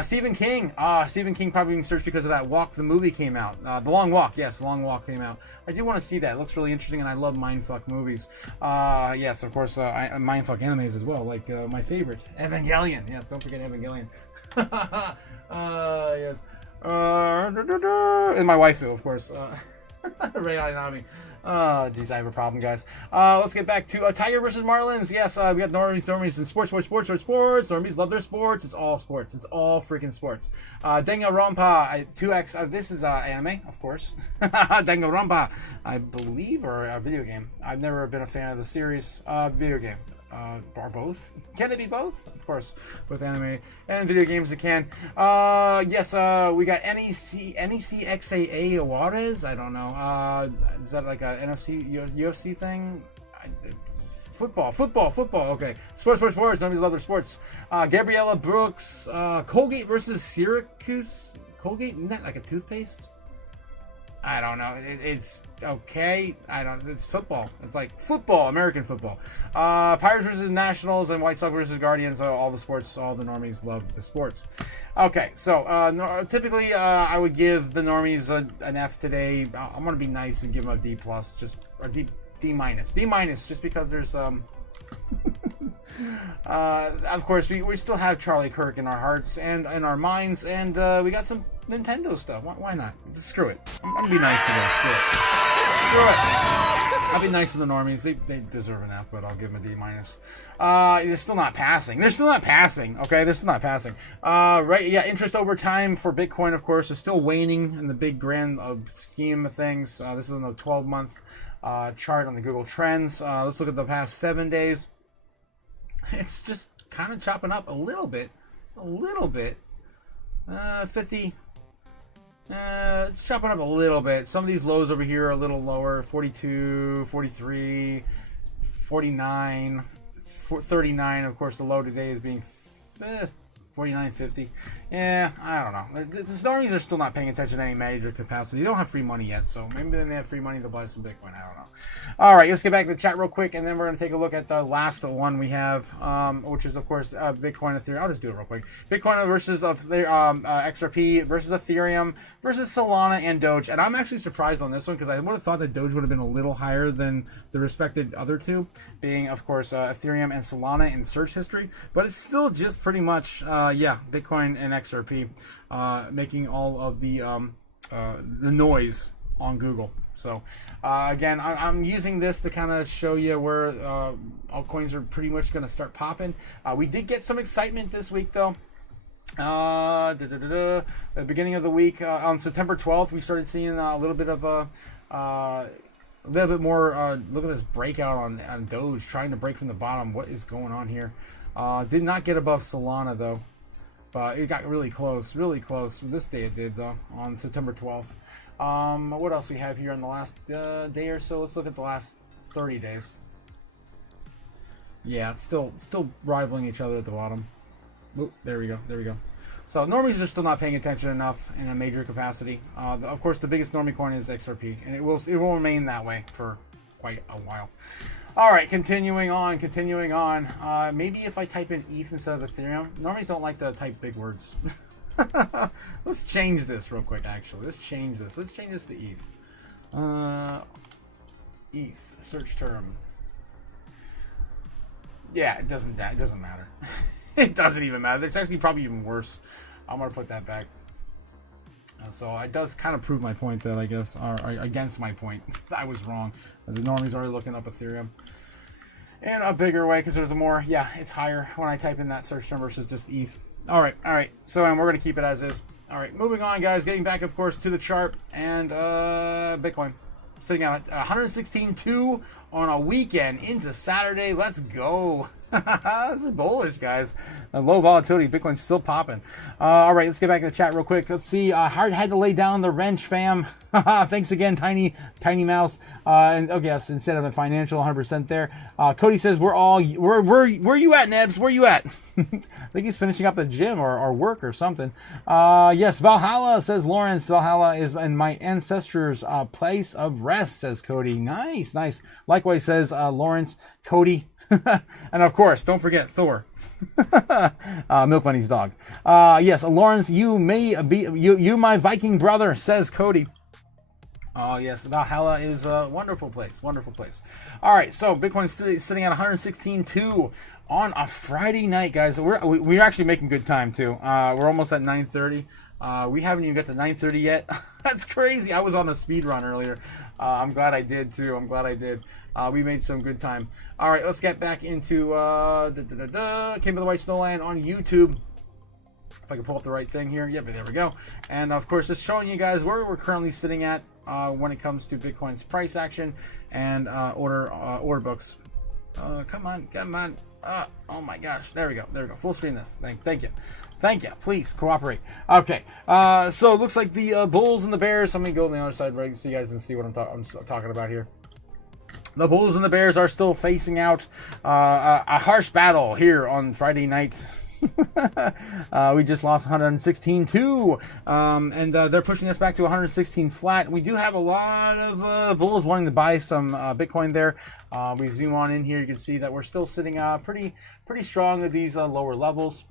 Stephen King. Stephen King probably being searched because of that Walk the movie came out. The Long Walk. Yes, The Long Walk came out. I do want to see that. It looks really interesting, and I love mindfuck movies. Yes, of course, mindfuck animes as well. Like my favorite, Evangelion. Yes, don't forget Evangelion. Yes. And my waifu, of course. Ray Ayanami. Oh, geez, I have a problem, guys. Let's get back to Tiger versus Marlins. Yes, we got normies and sports. Normies love their sports. It's all sports. It's all freaking sports. Danganronpa 2X. This is anime, of course. Danganronpa, I believe, or a video game. I've never been a fan of the series. Video game. Or both? Can it be both? Of course, with anime and video games it can. Yes, we got NECXAA Juarez. I don't know. Is that like a UFC thing? Football. Okay. Sports. Nobody loves their sports. Gabriella Brooks. Colgate versus Syracuse. Colgate, isn't that like a toothpaste? I don't know. It's okay. It's football. It's like football, American football. Pirates versus Nationals and White Sox versus Guardians. All the sports. All the normies love the sports. Okay, so typically I would give the normies an F today. I'm gonna be nice and give them a D plus, or D minus, just because there's Of course, we still have Charlie Kirk in our hearts and in our minds, and we got some Nintendo stuff. Why not? Screw it. I'm gonna be nice to them. Screw it. I'll be nice to the normies. They deserve an F, but I'll give them a D minus. They're still not passing. Okay, they're still not passing. Right? Yeah, interest over time for Bitcoin, of course, is still waning in the big grand scheme of things. This is on the 12-month chart on the Google Trends. Let's look at the past 7 days. It's just kind of chopping up a little bit. 50. It's chopping up a little bit. Some of these lows over here are a little lower. 42, 43, 49, 39. Of course, the low today is being 49.50. Yeah, I don't know. The normies are still not paying attention to any major capacity. They don't have free money yet, so maybe then they have free money to buy some Bitcoin. I don't know. All right, let's get back to the chat real quick, and then we're going to take a look at the last one we have, which is, of course, Bitcoin, Ethereum. I'll just do it real quick. Bitcoin versus XRP versus Ethereum versus Solana and Doge. And I'm actually surprised on this one because I would have thought that Doge would have been a little higher than the respected other two, being, of course, Ethereum and Solana in search history. But it's still just pretty much, Bitcoin and XRP making all of the noise on Google. So again, I'm using this to kind of show you where altcoins are pretty much going to start popping. We did get some excitement this week, though. The beginning of the week on September 12th, we started seeing a little bit of a little bit more. Look at this breakout on Doge, trying to break from the bottom. What is going on here? Did not get above Solana though. But it got really close. This day it did, though, on September 12th. What else we have here on the last day or so? Let's look at the last 30 days. Yeah, it's still rivaling each other at the bottom. Oop, there we go. So normies are still not paying attention enough in a major capacity. Of course, the biggest normie coin is XRP, and it will remain that way for quite a while. All right, continuing on. Maybe if I type in ETH instead of Ethereum. Normies don't like to type big words. Let's change this real quick, actually. Let's change this to ETH. ETH, search term. Yeah, it doesn't matter. It doesn't even matter. It's actually probably even worse. I'm going to put that back. So it does kind of prove my point that I guess, or against my point, I was wrong. The normies are looking up Ethereum in a bigger way because there's more. Yeah, it's higher when I type in that search term versus just ETH. All right. So we're going to keep it as is. All right, moving on, guys. Getting back, of course, to the chart and Bitcoin sitting at 116.2 on a weekend into Saturday. Let's go. This is bullish, guys. Low volatility. Bitcoin's still popping. All right, let's get back to the chat real quick. Let's see. Hard had to lay down the wrench, fam. Thanks again, Tiny Mouse. And okay, yes, instead of a financial 100% there. Cody says where you at, Nebs? Where you at? I think he's finishing up the gym or work or something. Yes, Valhalla, says Lawrence. Valhalla is in my ancestors' place of rest, says Cody. Nice. Likewise, says Lawrence. Cody. And of course, don't forget Thor, Milk Bunny's dog. Yes, Lawrence, you may be you my Viking brother, says Cody. Oh yes, Valhalla is a wonderful place. All right, so Bitcoin's sitting at 116.2 on a Friday night, guys. We're actually making good time too. We're almost at 9:30. We haven't even got to 9:30 yet. That's crazy. I was on a speed run earlier. I'm glad I did too. We made some good time. All right, let's get back into Came to the White Snowland on YouTube. If I can pull up the right thing here. Yep, there we go. And of course, just showing you guys where we're currently sitting at when it comes to Bitcoin's price action and order books. Come on. Oh my gosh. There we go. Full screen this. Thank you. Please cooperate. Okay. So it looks like the Bulls and the Bears. Let me go on the other side, right, so you guys can see what I'm talking about here. The Bulls and the Bears are still facing out a harsh battle here on Friday night. We just lost 116.2, and they're pushing us back to 116 flat. We do have a lot of bulls wanting to buy some Bitcoin there. We zoom on in here, you can see that we're still sitting pretty strong at these lower levels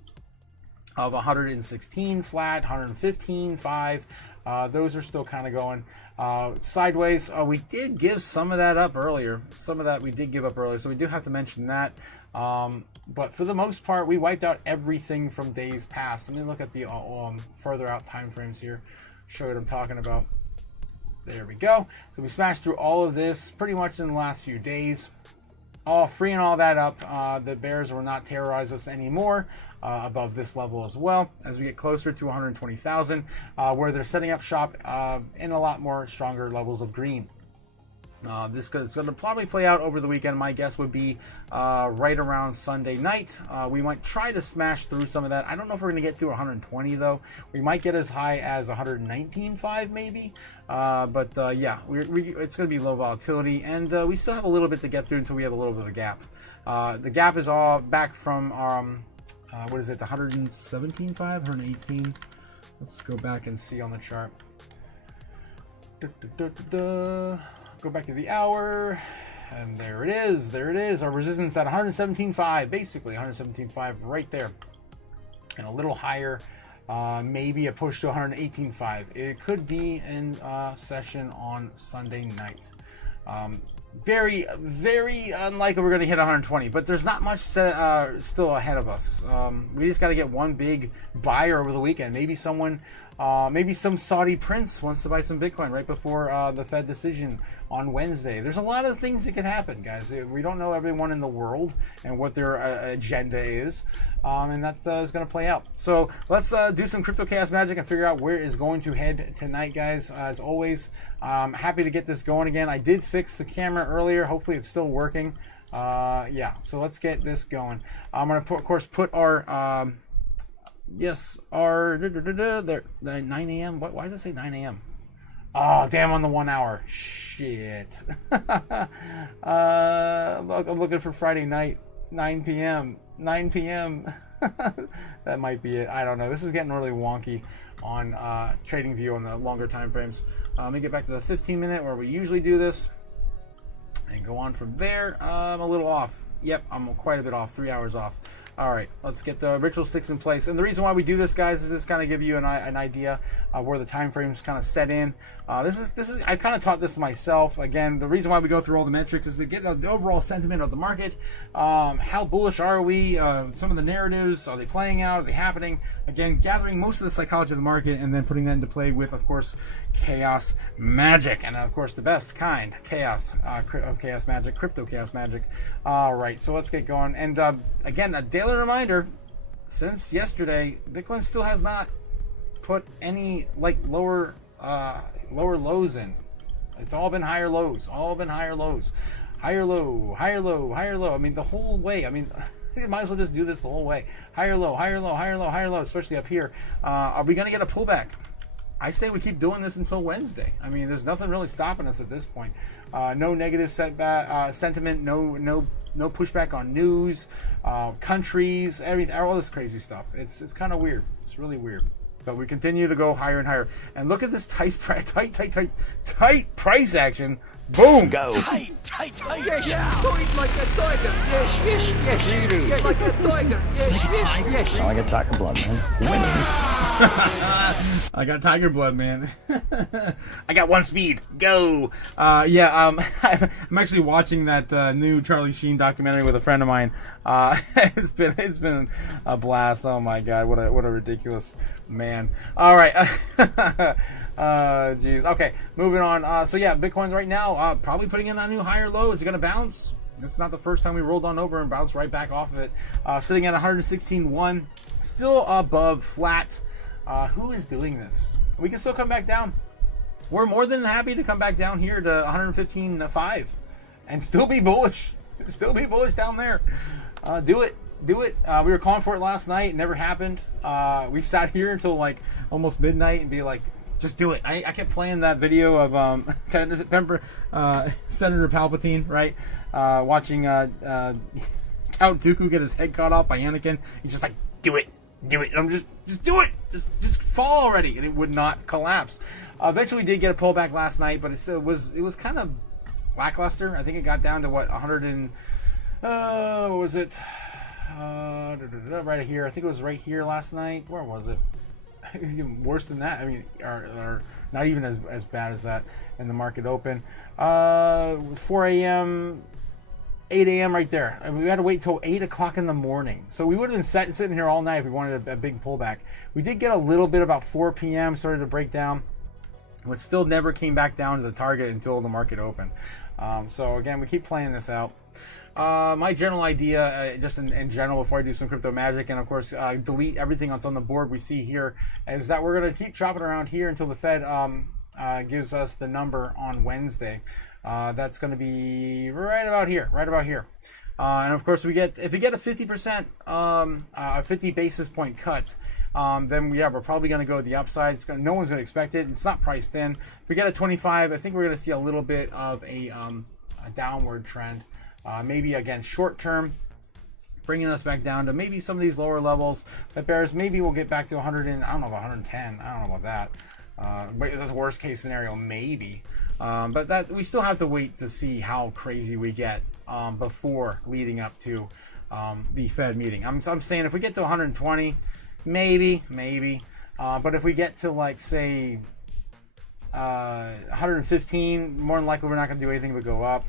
of 116 flat, 115.5. Those are still kind of going sideways. We did give some of that up earlier. Some of that we did give up earlier, so we do have to mention that. But for the most part, we wiped out everything from days past. Let me look at the further out time frames here. Show you what I'm talking about. There we go. So we smashed through all of this pretty much in the last few days. Freeing all that up. The bears will not terrorize us anymore above this level as well as we get closer to 120,000, where they're setting up shop in a lot more stronger levels of green. This is going to probably play out over the weekend. My guess would be right around Sunday night. We might try to smash through some of that. I don't know if we're going to get to 120 though. We might get as high as 119.5 maybe. Yeah, it's going to be low volatility, and we still have a little bit to get through until we have a little bit of a gap. The gap is all back from what is it? The 117.5, 118. Let's go back and see on the chart. Go back to the hour, and there it is. There it is. Our resistance at 117.5, basically 117.5 right there, and a little higher. Maybe a push to 118.5. It could be in session on Sunday night. Very, very unlikely we're going to hit 120, but there's not much still ahead of us. We just got to get one big buyer over the weekend. Maybe someone, maybe some Saudi prince wants to buy some Bitcoin right before the Fed decision on Wednesday. There's a lot of things that can happen, guys. We don't know everyone in the world and what their agenda is, and that is going to play out. So let's do some Crypto Chaos magic and figure out where it's going to head tonight, guys. As always, happy to get this going again. I did fix the camera earlier. Hopefully it's still working. Yeah, so let's get this going. I'm going to, of course, put our... yes, our... there, 9 a.m. Why does it say 9 a.m.? Oh, damn, on the 1 hour. Shit. I'm looking for Friday night, 9 p.m. 9 p.m. That might be it. I don't know. This is getting really wonky on TradingView on the longer time frames. Let me get back to the 15-minute where we usually do this and go on from there. I'm a little off. Yep, I'm quite a bit off. 3 hours off. All right, let's get the ritual sticks in place. And the reason why we do this, guys, is just kind of give you an idea of where the time frames kind of set in. This is I kind of taught this myself. Again, the reason why we go through all the metrics is to get the overall sentiment of the market. How bullish are we? Some of the narratives, are they playing out? Are they happening? Again, gathering most of the psychology of the market and then putting that into play with, of course, chaos magic. And of course, the best kind, chaos, chaos magic, crypto chaos magic. All right, so let's get going. And again, a daily reminder, since yesterday, Bitcoin still has not put any like lower lows in. It's all been higher lows, higher low, higher low, higher low. I mean, the whole way. I mean, you might as well just do this the whole way. Higher low, higher low, higher low, higher low, especially up here. Are we going to get a pullback? I say we keep doing this until Wednesday. I mean, there's nothing really stopping us at this point. No negative sentiment, no pushback on news, countries, everything, all this crazy stuff. It's kind of weird. It's really weird. But we continue to go higher and higher. And look at this tight price action. Boom! Go! Tight. Yes, tight like a tiger. Yes. Like a tiger. Yes. I got tiger blood, man. I got tiger blood, man. I got one speed. Go! I'm actually watching that new Charlie Sheen documentary with a friend of mine. It's been a blast. Oh my god, what a ridiculous man. All right. Geez. Okay, moving on. So yeah, Bitcoin's right now probably putting in a new higher low. Is it going to bounce? It's not the first time we rolled on over and bounced right back off of it. Sitting at 116.1, still above flat. Who is doing this? We can still come back down. We're more than happy to come back down here to 115.5 and still be bullish. Still be bullish down there. Do it. We were calling for it last night. It never happened. We sat here until like almost midnight and be like, just do it. I kept playing that video of Senator Palpatine, right? Watching Count Dooku get his head cut off by Anakin. He's just like, do it. And I'm just do it. Just fall already. And it would not collapse. Eventually we did get a pullback last night, but it was kind of lackluster. I think it got down to what, 100 and what was it? Right here. I think it was right here last night. Where was it? even worse than that. I mean, are not even as bad as that in the market open. 4 a.m., 8 a.m. right there. I mean, we had to wait till 8 o'clock in the morning. So we would have been sitting here all night if we wanted a big pullback. We did get a little bit about 4 p.m., started to break down, but still never came back down to the target until the market opened. So again, we keep playing this out. My general idea, just in general, before I do some crypto magic, and of course delete everything that's on the board we see here, is that we're going to keep chopping around here until the Fed gives us the number on Wednesday. That's going to be right about here, and of course if we get a 50%, 50 basis point cut, then we're probably going to go the upside. No one's going to expect it. It's not priced in. If we get a 25, I think we're going to see a little bit of a downward trend. Maybe again short term, bringing us back down to maybe some of these lower levels. That bears maybe we'll get back to 100 and I don't know about 110. I don't know about that. But that's a worst case scenario, maybe. But that we still have to wait to see how crazy we get before leading up to the Fed meeting. I'm saying if we get to 120, maybe. But if we get to like say 115, more than likely we're not going to do anything but go up.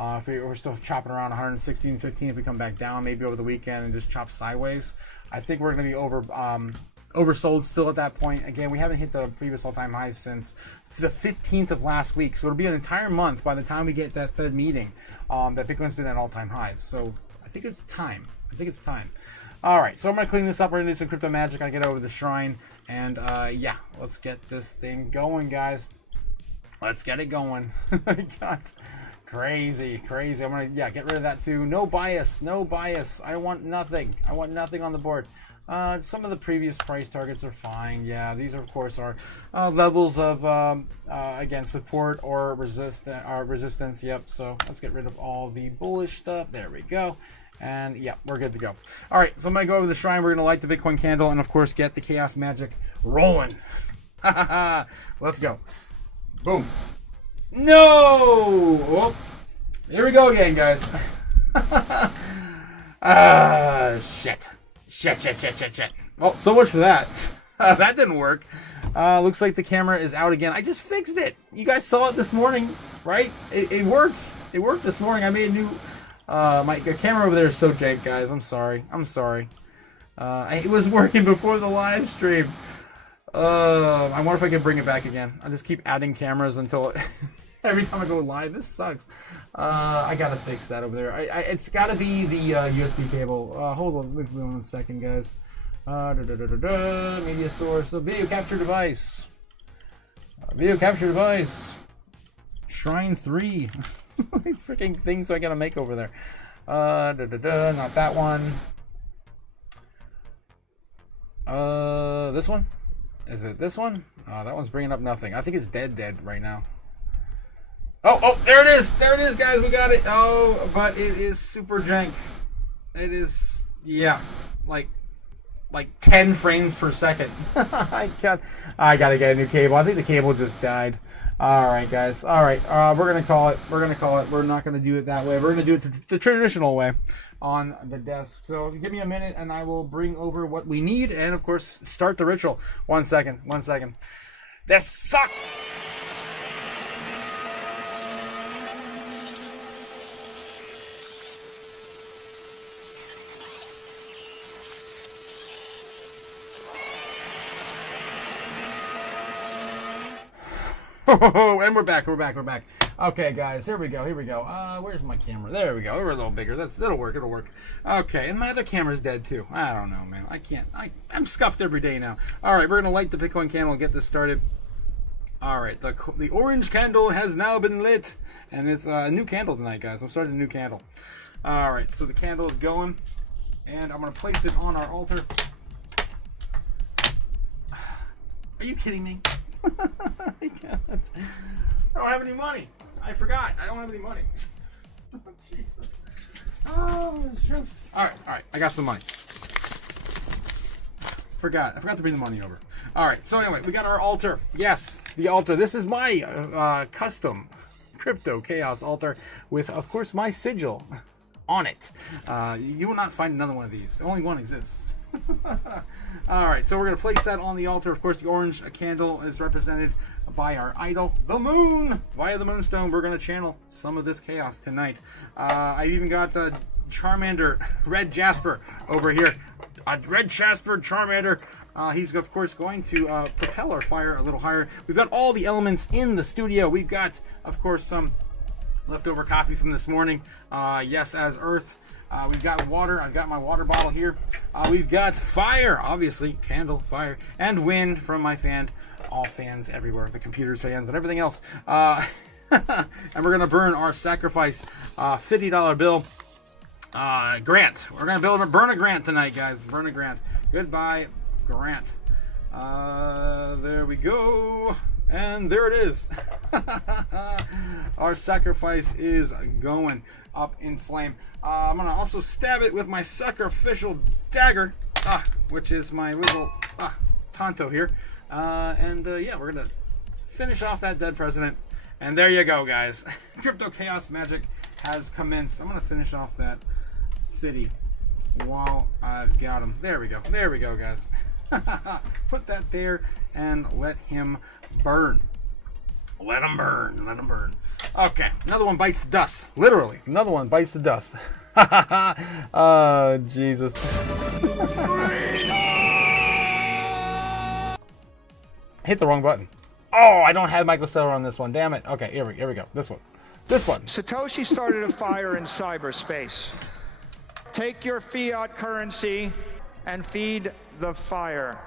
If we're still chopping around 116, 15, if we come back down maybe over the weekend and just chop sideways, I think we're going to be oversold still at that point. Again, we haven't hit the previous all-time highs since the 15th of last week, so it'll be an entire month by the time we get that Fed meeting that Bitcoin's been at all-time highs. So I think it's time. All right, so I'm gonna clean this up. We're gonna do some crypto magic. I get over the shrine, and yeah, let's get this thing going, guys. Let's get it going. God, crazy. I'm gonna get rid of that too. No bias. I want nothing on the board. Some of the previous price targets are fine. Yeah, these of course are levels of again support or resistance. Yep. So let's get rid of all the bullish stuff. There we go. And yeah, we're good to go. All right, so I'm gonna go over the shrine. We're gonna light the Bitcoin candle, and of course get the chaos magic rolling. Let's go. Boom. No. Oh, here we go again, guys. Shit. Well, so much for that. That didn't work. Looks like the camera is out again. I just fixed it. You guys saw it this morning, right? It worked. It worked this morning. I made a new... my camera over there is so jank, guys. I'm sorry. It was working before the live stream. I wonder if I can bring it back again. I'll just keep adding cameras until... every time I go live. This sucks. I gotta fix that over there. It's gotta be the USB cable. Hold on, wait 1 second, guys. Media source. So video capture device. Shrine 3. Freaking things I gotta make over there. Not that one. This one? Is it this one? That one's bringing up nothing. I think it's dead right now. Oh, there it is, guys. We got it. Oh, but it is super jank. It is, yeah, like 10 frames per second. I gotta get a new cable. I think the cable just died. All right, guys. All right, we're gonna call it. We're not gonna do it that way. We're gonna do it the traditional way on the desk. So give me a minute, and I will bring over what we need, and of course, start the ritual. 1 second. This sucks. And we're back. Okay, guys, here we go. Where's my camera? There we go. We're a little bigger. That'll work. It'll work. Okay, and my other camera's dead too. I don't know, man. I can't. I'm scuffed every day now. All right, we're gonna light the Bitcoin candle and get this started. All right, the orange candle has now been lit, and it's a new candle tonight, guys. I'm starting a new candle. All right, so the candle is going, and I'm gonna place it on our altar. Are you kidding me? I don't have any money. I forgot. I don't have any money. Oh, Jesus. Oh, shoot. All right. I got some money. I forgot to bring the money over. All right. So anyway, we got our altar. Yes, the altar. This is my custom Crypto Chaos altar with, of course, my sigil on it. You will not find another one of these. Only one exists. All right, so we're going to place that on the altar. Of course, the orange candle is represented by our idol, the moon. Via the moonstone, we're going to channel some of this chaos tonight. I even got Charmander, Red Jasper over here. Red Jasper, Charmander. He's, of course, going to propel our fire a little higher. We've got all the elements in the studio. We've got, of course, some leftover coffee from this morning. Yes, as earth. We've got water. I've got my water bottle here. We've got fire, obviously, candle, fire, and wind from my fan. All fans everywhere, the computers, fans, and everything else. And we're going to burn our sacrifice $50 bill. Grant. We're going to burn a Grant tonight, guys. Burn a Grant. Goodbye, Grant. There we go. And there it is. Our sacrifice is going up in flame. I'm going to also stab it with my sacrificial dagger, which is my little Tonto here. Yeah, we're going to finish off that dead president. And there you go, guys. Crypto Chaos magic has commenced. I'm going to finish off that city while I've got him. There we go. There we go, guys. Put that there and let him burn. Let him burn. Let him burn. Okay, another one bites the dust. Literally, another one bites the dust. Oh, Jesus. Hit the wrong button. Oh, I don't have microseller on this one. Damn it. Okay, here we go. This one. This one. Satoshi started a fire in cyberspace. Take your fiat currency and feed the fire.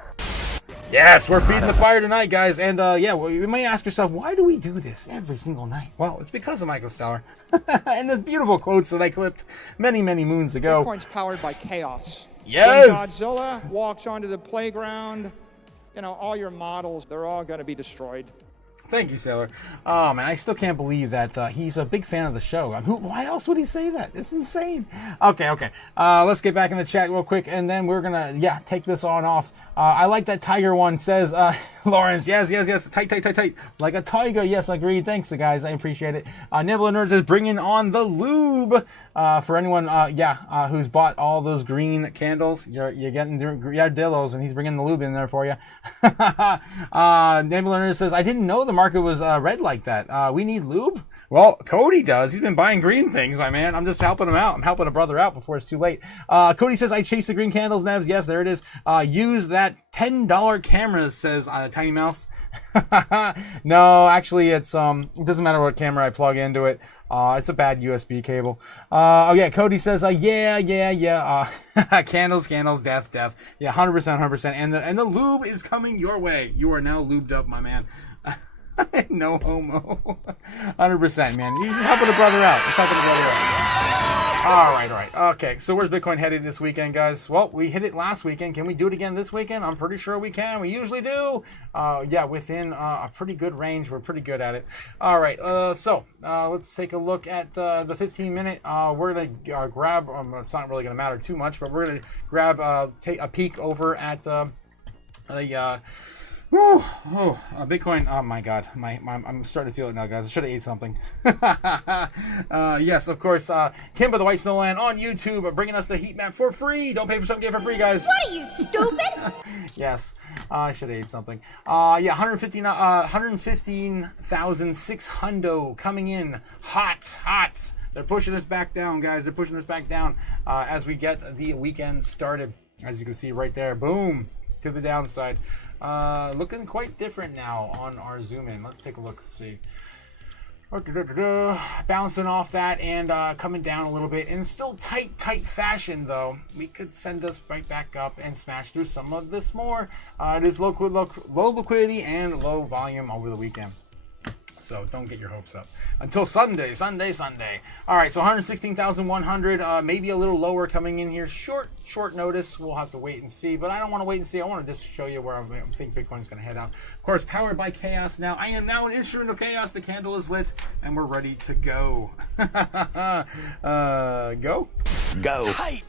Yes, we're feeding the fire tonight, guys. And yeah, well, you may ask yourself, why do we do this every single night? Well, it's because of microseller and the beautiful quotes that I clipped many, many moons ago. Bitcoin's powered by chaos. Yes. When Godzilla walks onto the playground, you know, all your models, they're all going to be destroyed. Thank you, Sailor. Oh, man, I still can't believe that he's a big fan of the show. Why else would he say that? It's insane. Okay. Let's get back in the chat real quick, and then we're going to, take this on off. I like that tiger one, says Lawrence. Yes. Tight. Like a tiger. Yes, I agree. Thanks, guys. I appreciate it. Nibbler Nerds is bringing on the lube. For anyone, who's bought all those green candles, you're getting your dillos, and he's bringing the lube in there for you. Nibbler Nerds says, I didn't know the market was red like that. We need lube? Well, Cody does. He's been buying green things, my man. I'm just helping him out. I'm helping a brother out before it's too late. Cody says, I chase the green candles, Nebs. Yes, there it is. Use that $10 camera, says Tiny Mouse. No, actually, it's it doesn't matter what camera I plug into it. It's a bad USB cable. Cody says, candles, death. Yeah, 100%. And the lube is coming your way. You are now lubed up, my man. No homo. 100%, man. You're just helping a brother out. All right. Okay, so where's Bitcoin headed this weekend, guys? Well, we hit it last weekend. Can we do it again this weekend? I'm pretty sure we can. We usually do. Within a pretty good range. We're pretty good at it. All right, so let's take a look at the 15-minute. We're going to grab, it's not really going to matter too much, but we're going to grab, take a peek over at Bitcoin. Oh my God, I'm starting to feel it now, guys. I should have ate something. Yes, of course. Kimba the White Snowland on YouTube, bringing us the heat map for free. Don't pay for something, get it for free, guys. What are you, stupid? Yes, I should have ate something. 115,600 coming in hot. They're pushing us back down, guys. They're pushing us back down as we get the weekend started. As you can see right there, boom, to the downside. Looking quite different now on our zoom in. Let's take a look, see. Bouncing off that and coming down a little bit in still tight fashion, though. We could send us right back up and smash through some of this more. It is low liquidity and low volume over the weekend. So don't get your hopes up until Sunday. All right, so 116,100, maybe a little lower coming in here. Short notice. We'll have to wait and see, but I don't want to wait and see. I want to just show you where I think Bitcoin's going to head out. Of course, powered by chaos now. I am now an instrument of chaos. The candle is lit, and we're ready to go. Go? Tight.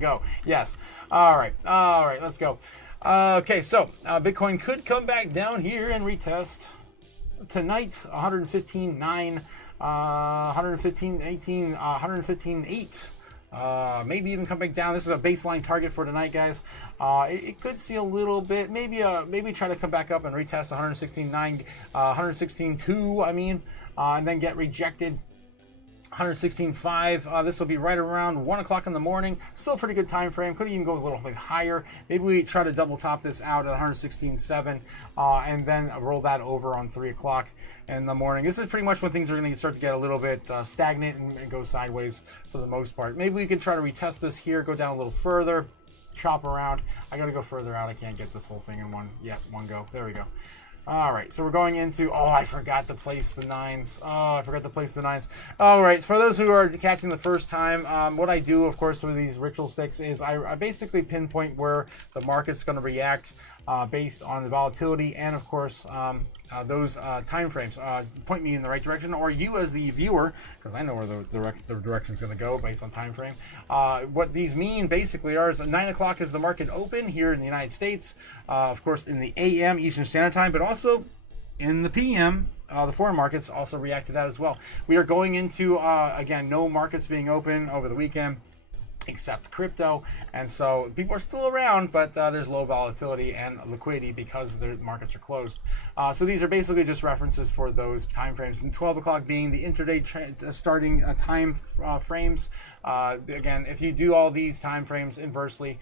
Go. Yes. All right, let's go. Okay, so Bitcoin could come back down here and retest. Tonight, 115.9, 115.18, 115.8. maybe even come back down. This is a baseline target for tonight, guys. It could see a little bit, maybe try to come back up and retest 116.9, 116.2, I mean, and then get rejected. 116.5. This will be right around 1 o'clock in the morning. Still a pretty good time frame. Could even go a little bit higher. Maybe we try to double top this out at 116.7 and then roll that over on 3 o'clock in the morning. This is pretty much when things are going to start to get a little bit stagnant and go sideways for the most part. Maybe we could try to retest this here, go down a little further, chop around. I got to go further out. I can't get this whole thing in one go. There we go. All right, so we're going into, I forgot to place the nines. All right, for those who are catching the first time, what I do, of course, with these ritual sticks is I basically pinpoint where the market's going to react based on the volatility and, of course, those time frames. Point me in the right direction, or you as the viewer, because I know where the direction's going to go based on time frame. What these mean basically is 9 o'clock is the market open here in the United States, of course, in the AM Eastern Standard Time, but also in the PM. The foreign markets also react to that as well. We are going into, again, no markets being open over the weekend except crypto, and so people are still around, but there's low volatility and liquidity because the markets are closed. So these are basically just references for those time frames, and 12 o'clock being the intraday starting time frames. Again, if you do all these time frames inversely,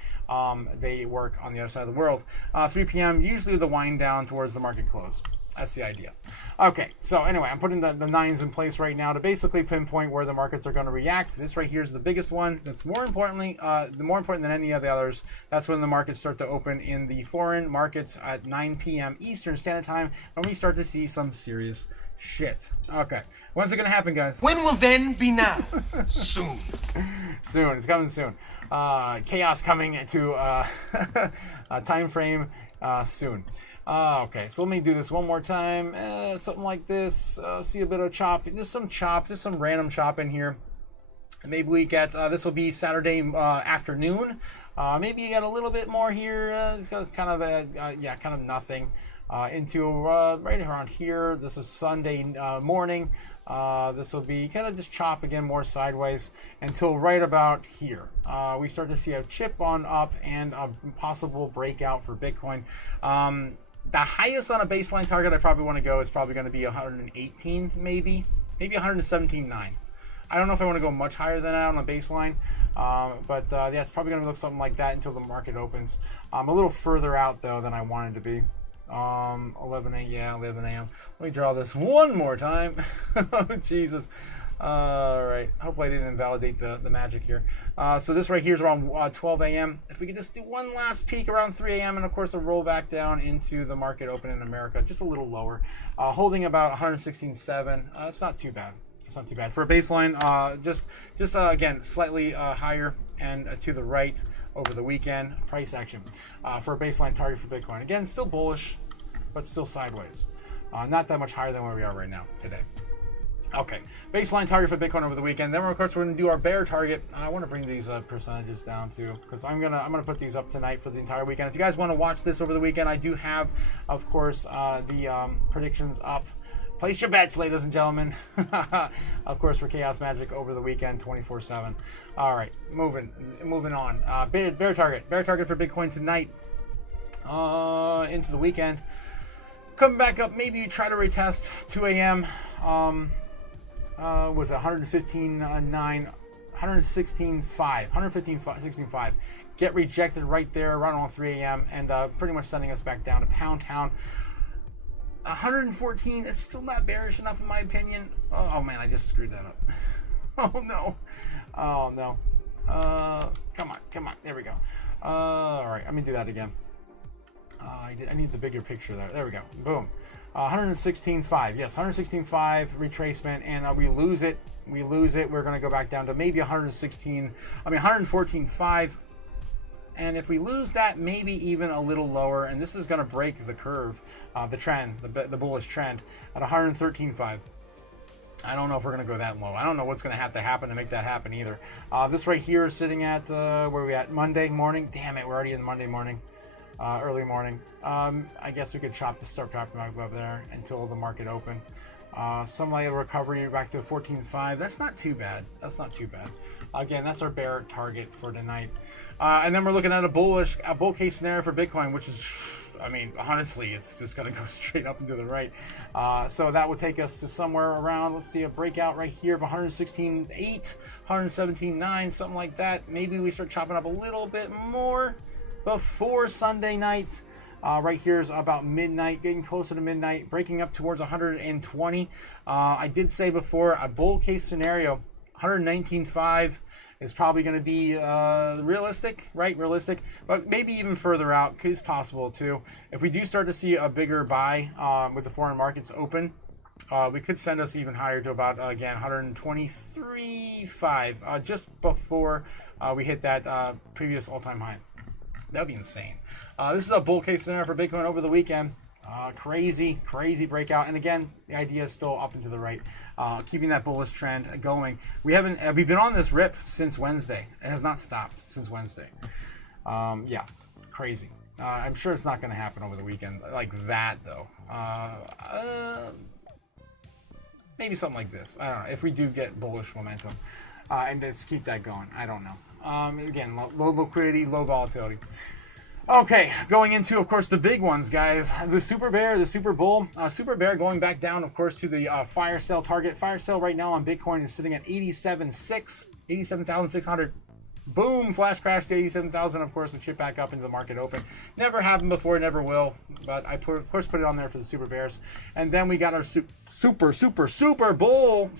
they work on the other side of the world. 3 p.m. usually the wind down towards the market close. That's the idea. Okay, so anyway, I'm putting the nines in place right now to basically pinpoint where the markets are going to react. This right here is the biggest one. That's more importantly, more important than any of the others. That's when the markets start to open in the foreign markets at 9 p.m. Eastern Standard Time, and we start to see some serious shit. Okay, when's it going to happen, guys? When will then be now? Soon. Soon. It's coming soon. Chaos coming to a time frame soon. Okay, so let me do this one more time. Something like this. See a bit of chop. Just some random chop in here. Maybe we get, this will be Saturday afternoon. Maybe you get a little bit more here. It's kind of nothing. Into right around here. This is Sunday morning. This will be kind of just chop again, more sideways until right about here. We start to see a chip on up and a possible breakout for Bitcoin. The highest on a baseline target I probably want to go is probably going to be 118, maybe 117.9. I don't know if I want to go much higher than that on a baseline, but yeah, it's probably going to look something like that until the market opens. A little further out though than I wanted to be. 11 a.m. Let me draw this one more time. Oh, Jesus. All right. Hopefully I didn't invalidate the magic here. So this right here is around 12 a.m. If we could just do one last peek around 3 a.m. and of course a roll back down into the market open in America, just a little lower, holding about 116.7. It's not too bad. It's not too bad for a baseline. Just again slightly higher and to the right over the weekend. Price action for a baseline target for Bitcoin. Again, still bullish, but still sideways. Not that much higher than where we are right now today. Okay, baseline target for Bitcoin over the weekend. Then, of course, we're going to do our bear target. I want to bring these percentages down too, because I'm gonna put these up tonight for the entire weekend. If you guys want to watch this over the weekend, I do have, of course, the predictions up. Place your bets, ladies and gentlemen. Of course, for Chaos Magic over the weekend, 24/7. All right, moving on. Bear target for Bitcoin tonight. Into the weekend. Come back up. Maybe you try to retest 2 a.m. Was 115.9, 116.5. Get rejected right there, around on 3 a.m. and pretty much sending us back down to Pound Town. 114. It's still not bearish enough in my opinion. Oh man, I just screwed that up. Oh no. Come on. There we go. All right, let me do that again. I need the bigger picture there. There we go. Boom. 116.5. Yes, 116.5 retracement, and we lose it. We're going to go back down to maybe 114.5. And if we lose that, maybe even a little lower, and this is going to break the curve, the trend, the bullish trend at 113.5. I don't know if we're going to go that low. I don't know what's going to have to happen to make that happen either. This right here is sitting at, where are we at? Monday morning. Damn it, we're already in Monday morning. Early morning. I guess we could start chopping up there until the market open. Some light of recovery back to 14.5. That's not too bad. That's not too bad. Again, that's our bear target for tonight. And then we're looking at a bull case scenario for Bitcoin, which is, I mean, honestly, it's just going to go straight up and to the right. So that would take us to somewhere around, let's see, a breakout right here of 116.8, 117.9, something like that. Maybe we start chopping up a little bit more before Sunday night. Right here is about midnight, getting closer to midnight, breaking up towards 120. I did say before, a bull case scenario, 119.5 is probably going to be realistic, right? Realistic, but maybe even further out is possible too. If we do start to see a bigger buy with the foreign markets open, we could send us even higher to about, again, 123.5, just before we hit that previous all-time high. That'd be insane. This is a bull case scenario for Bitcoin over the weekend. Crazy breakout. And again, the idea is still up and to the right, keeping that bullish trend going. We've been on this rip since Wednesday. It has not stopped since Wednesday. Yeah, crazy. I'm sure it's not going to happen over the weekend like that, though. Maybe something like this. I don't know. If we do get bullish momentum, and just keep that going. I don't know. Again, low liquidity, low volatility. Okay, going into, of course, the big ones, guys. The Super Bear, the Super Bull. Super Bear going back down, of course, to the fire sale target. Fire sale right now on Bitcoin is sitting at 87,600. Boom, flash crash to 87,000. Of course, the chip back up into the market open. Never happened before, never will. But I, of course, put it on there for the Super Bears. And then we got our Super Bull.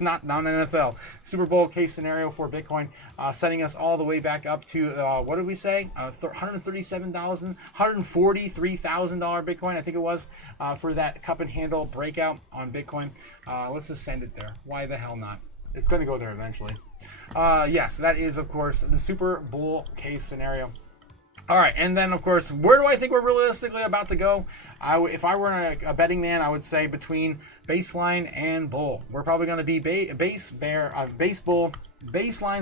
not NFL. Super Bowl case scenario for Bitcoin, setting us all the way back up to, what did we say? $137,000, $143,000 Bitcoin, I think it was, for that cup and handle breakout on Bitcoin. Let's just send it there. Why the hell not? It's going to go there eventually. Yes, that is, of course, the Super Bowl case scenario. All right, and then, of course, where do I think we're realistically about to go? If I were a betting man, I would say between baseline and bull. We're probably going to be baseline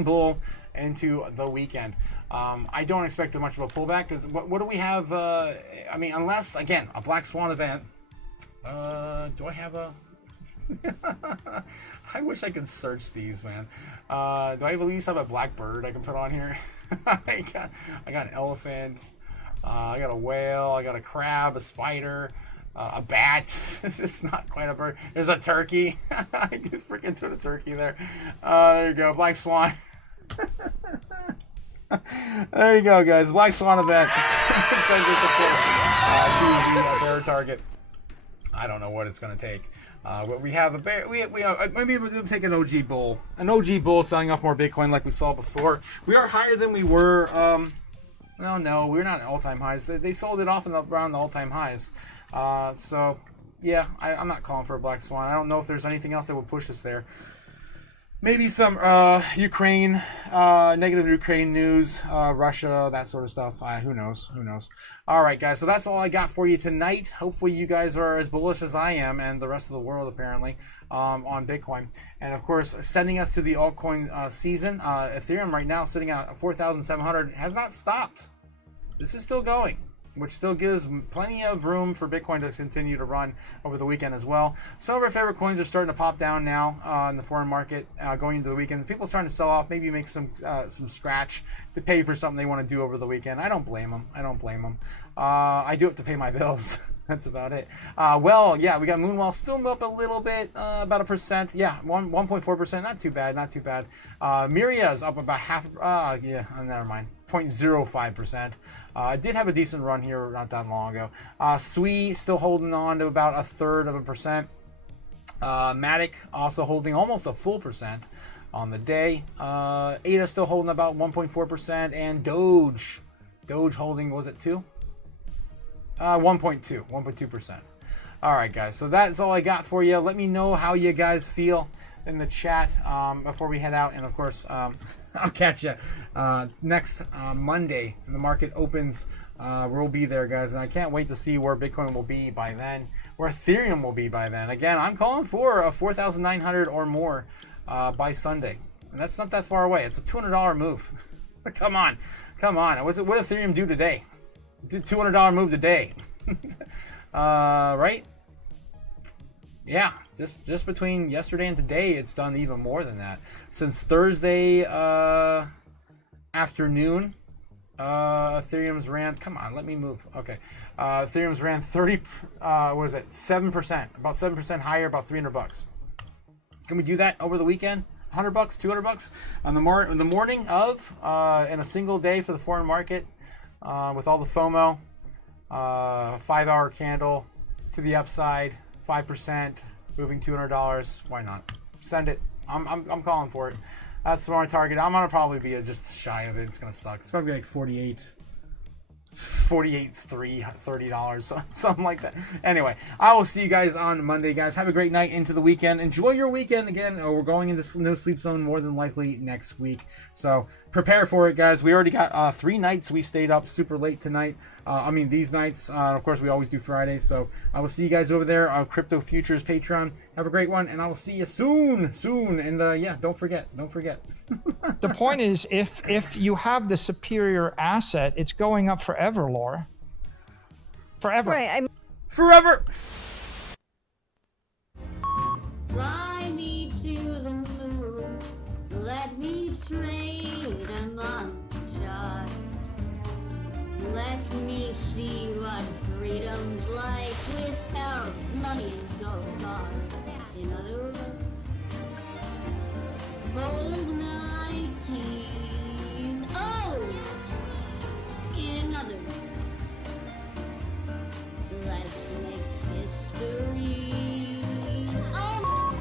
bull into the weekend. I don't expect much of a pullback, because what do we have? I mean, unless, again, a black swan event. Do I have a... I wish I could search these, man. Do I at least have a black bird I can put on here? I got an elephant. I got a whale. I got a crab, a spider, a bat. It's not quite a bird. There's a turkey. I just freaking threw a turkey there. There you go, black swan. There you go, guys. Black swan event. Send this, of course, to the bear target. I don't know what it's going to take. But we have a bear. Maybe we'll take an OG bull. An OG bull selling off more Bitcoin like we saw before. We are higher than we were. Well, no, we're not at all-time highs. They sold it off around the all-time highs. So, yeah, I'm not calling for a black swan. I don't know if there's anything else that would push us there. Maybe some Ukraine, negative Ukraine news, Russia, that sort of stuff. Who knows? Who knows? All right, guys. So that's all I got for you tonight. Hopefully you guys are as bullish as I am and the rest of the world, apparently, on Bitcoin. And, of course, sending us to the altcoin season. Ethereum right now sitting at 4,700 has not stopped. This is still going, which still gives plenty of room for Bitcoin to continue to run over the weekend as well. Some of our favorite coins are starting to pop down now in the foreign market going into the weekend. People are trying to sell off, maybe make some scratch to pay for something they want to do over the weekend. I don't blame them. I do it to pay my bills. That's about it. Well, yeah, we got Moonwell still up a little bit, about 1%. Yeah, 1.4%. Not too bad. Miria's up about half. Yeah, never mind. 0.05%. I did have a decent run here not that long ago. Sui still holding on to about 1/3%. Matic also holding almost a full percent on the day. ADA still holding about 1.4%, and Doge holding, was it 2? 1.2%. All right, guys. So that's all I got for you. Let me know how you guys feel in the chat before we head out, and of course, I'll catch you next Monday when the market opens. We'll be there, guys, and I can't wait to see where Bitcoin will be by then, where Ethereum will be by then. Again, I'm calling for a 4,900 or more by Sunday, and that's not that far away. It's a $200 move. Come on. What did Ethereum do today? It did $200 move today. Right? Yeah, just between yesterday and today, it's done even more than that. Since Thursday afternoon, Ethereum's ran. Come on, let me move. Okay, Ethereum's ran 30. What is it? 7%, about 7% higher, about $300. Can we do that over the weekend? $100, $200 on the morning of in a single day for the foreign market with all the FOMO, 5-hour candle to the upside, 5%, moving $200. Why not? Send it. I'm calling for it. That's my target. I'm gonna probably be just shy of it. It's gonna suck. It's gonna be like 48, $30, something like that. Anyway, I will see you guys on Monday, guys. Have a great night into the weekend. Enjoy your weekend. Again, we're going into no sleep zone more than likely next week, so prepare for it, guys. We already got 3 nights we stayed up super late tonight. These nights. Of course, we always do Fridays. So I will see you guys over there on Crypto Futures Patreon. Have a great one, and I will see you soon. And yeah, don't forget. The point is, if you have the superior asset, it's going up forever, Laura. Forever. Right. Forever. Fly me to the moon. Let me trade a montage. Let me see what freedom's like without money and gold bars. In other words, hold my king. Oh! In other words, let's make history. Oh!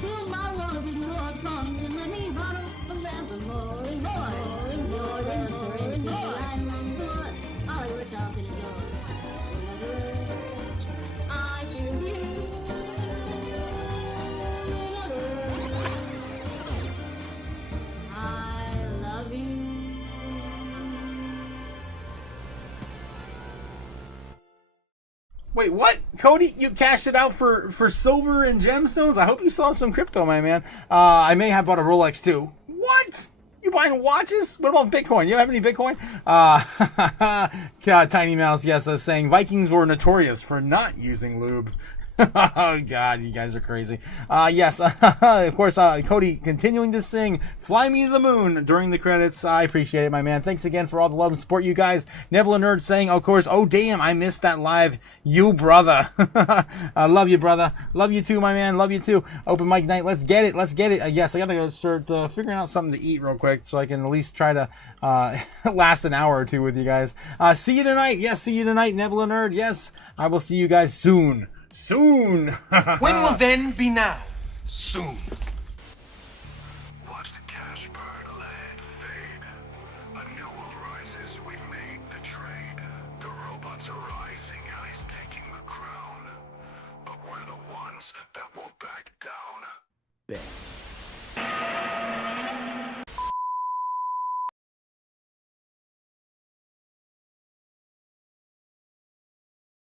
Fill my wallet with more coins and let me hodl forever more and more and more and more and more. I'm on board. Hollywood shopping is yours. In other words, I choose you. In other words, I love you. Wait, what? Cody, you cashed it out for silver and gemstones? I hope you still have some crypto, my man. I may have bought a Rolex too. What? You buying watches? What about Bitcoin? You don't have any Bitcoin? Tiny Mouse, yes, I was saying Vikings were notorious for not using lube. Oh, God, you guys are crazy. Yes, of course, Cody continuing to sing Fly Me to the Moon during the credits. I appreciate it, my man. Thanks again for all the love and support, you guys. Nebula Nerd saying, of course, oh, damn, I missed that live. You, brother. I love you, brother. Love you too, my man. Love you too. Open mic night. Let's get it. Yes, I got to go start figuring out something to eat real quick so I can at least try to last an hour or two with you guys. See you tonight. Yes, see you tonight, Nebula Nerd. Yes, I will see you guys soon. When will then be now? Soon. Watch the cash burn, land fade. A new world rises, we've made the trade. The robots are rising, ICE taking the crown. But we're the ones that won't back down. Bet.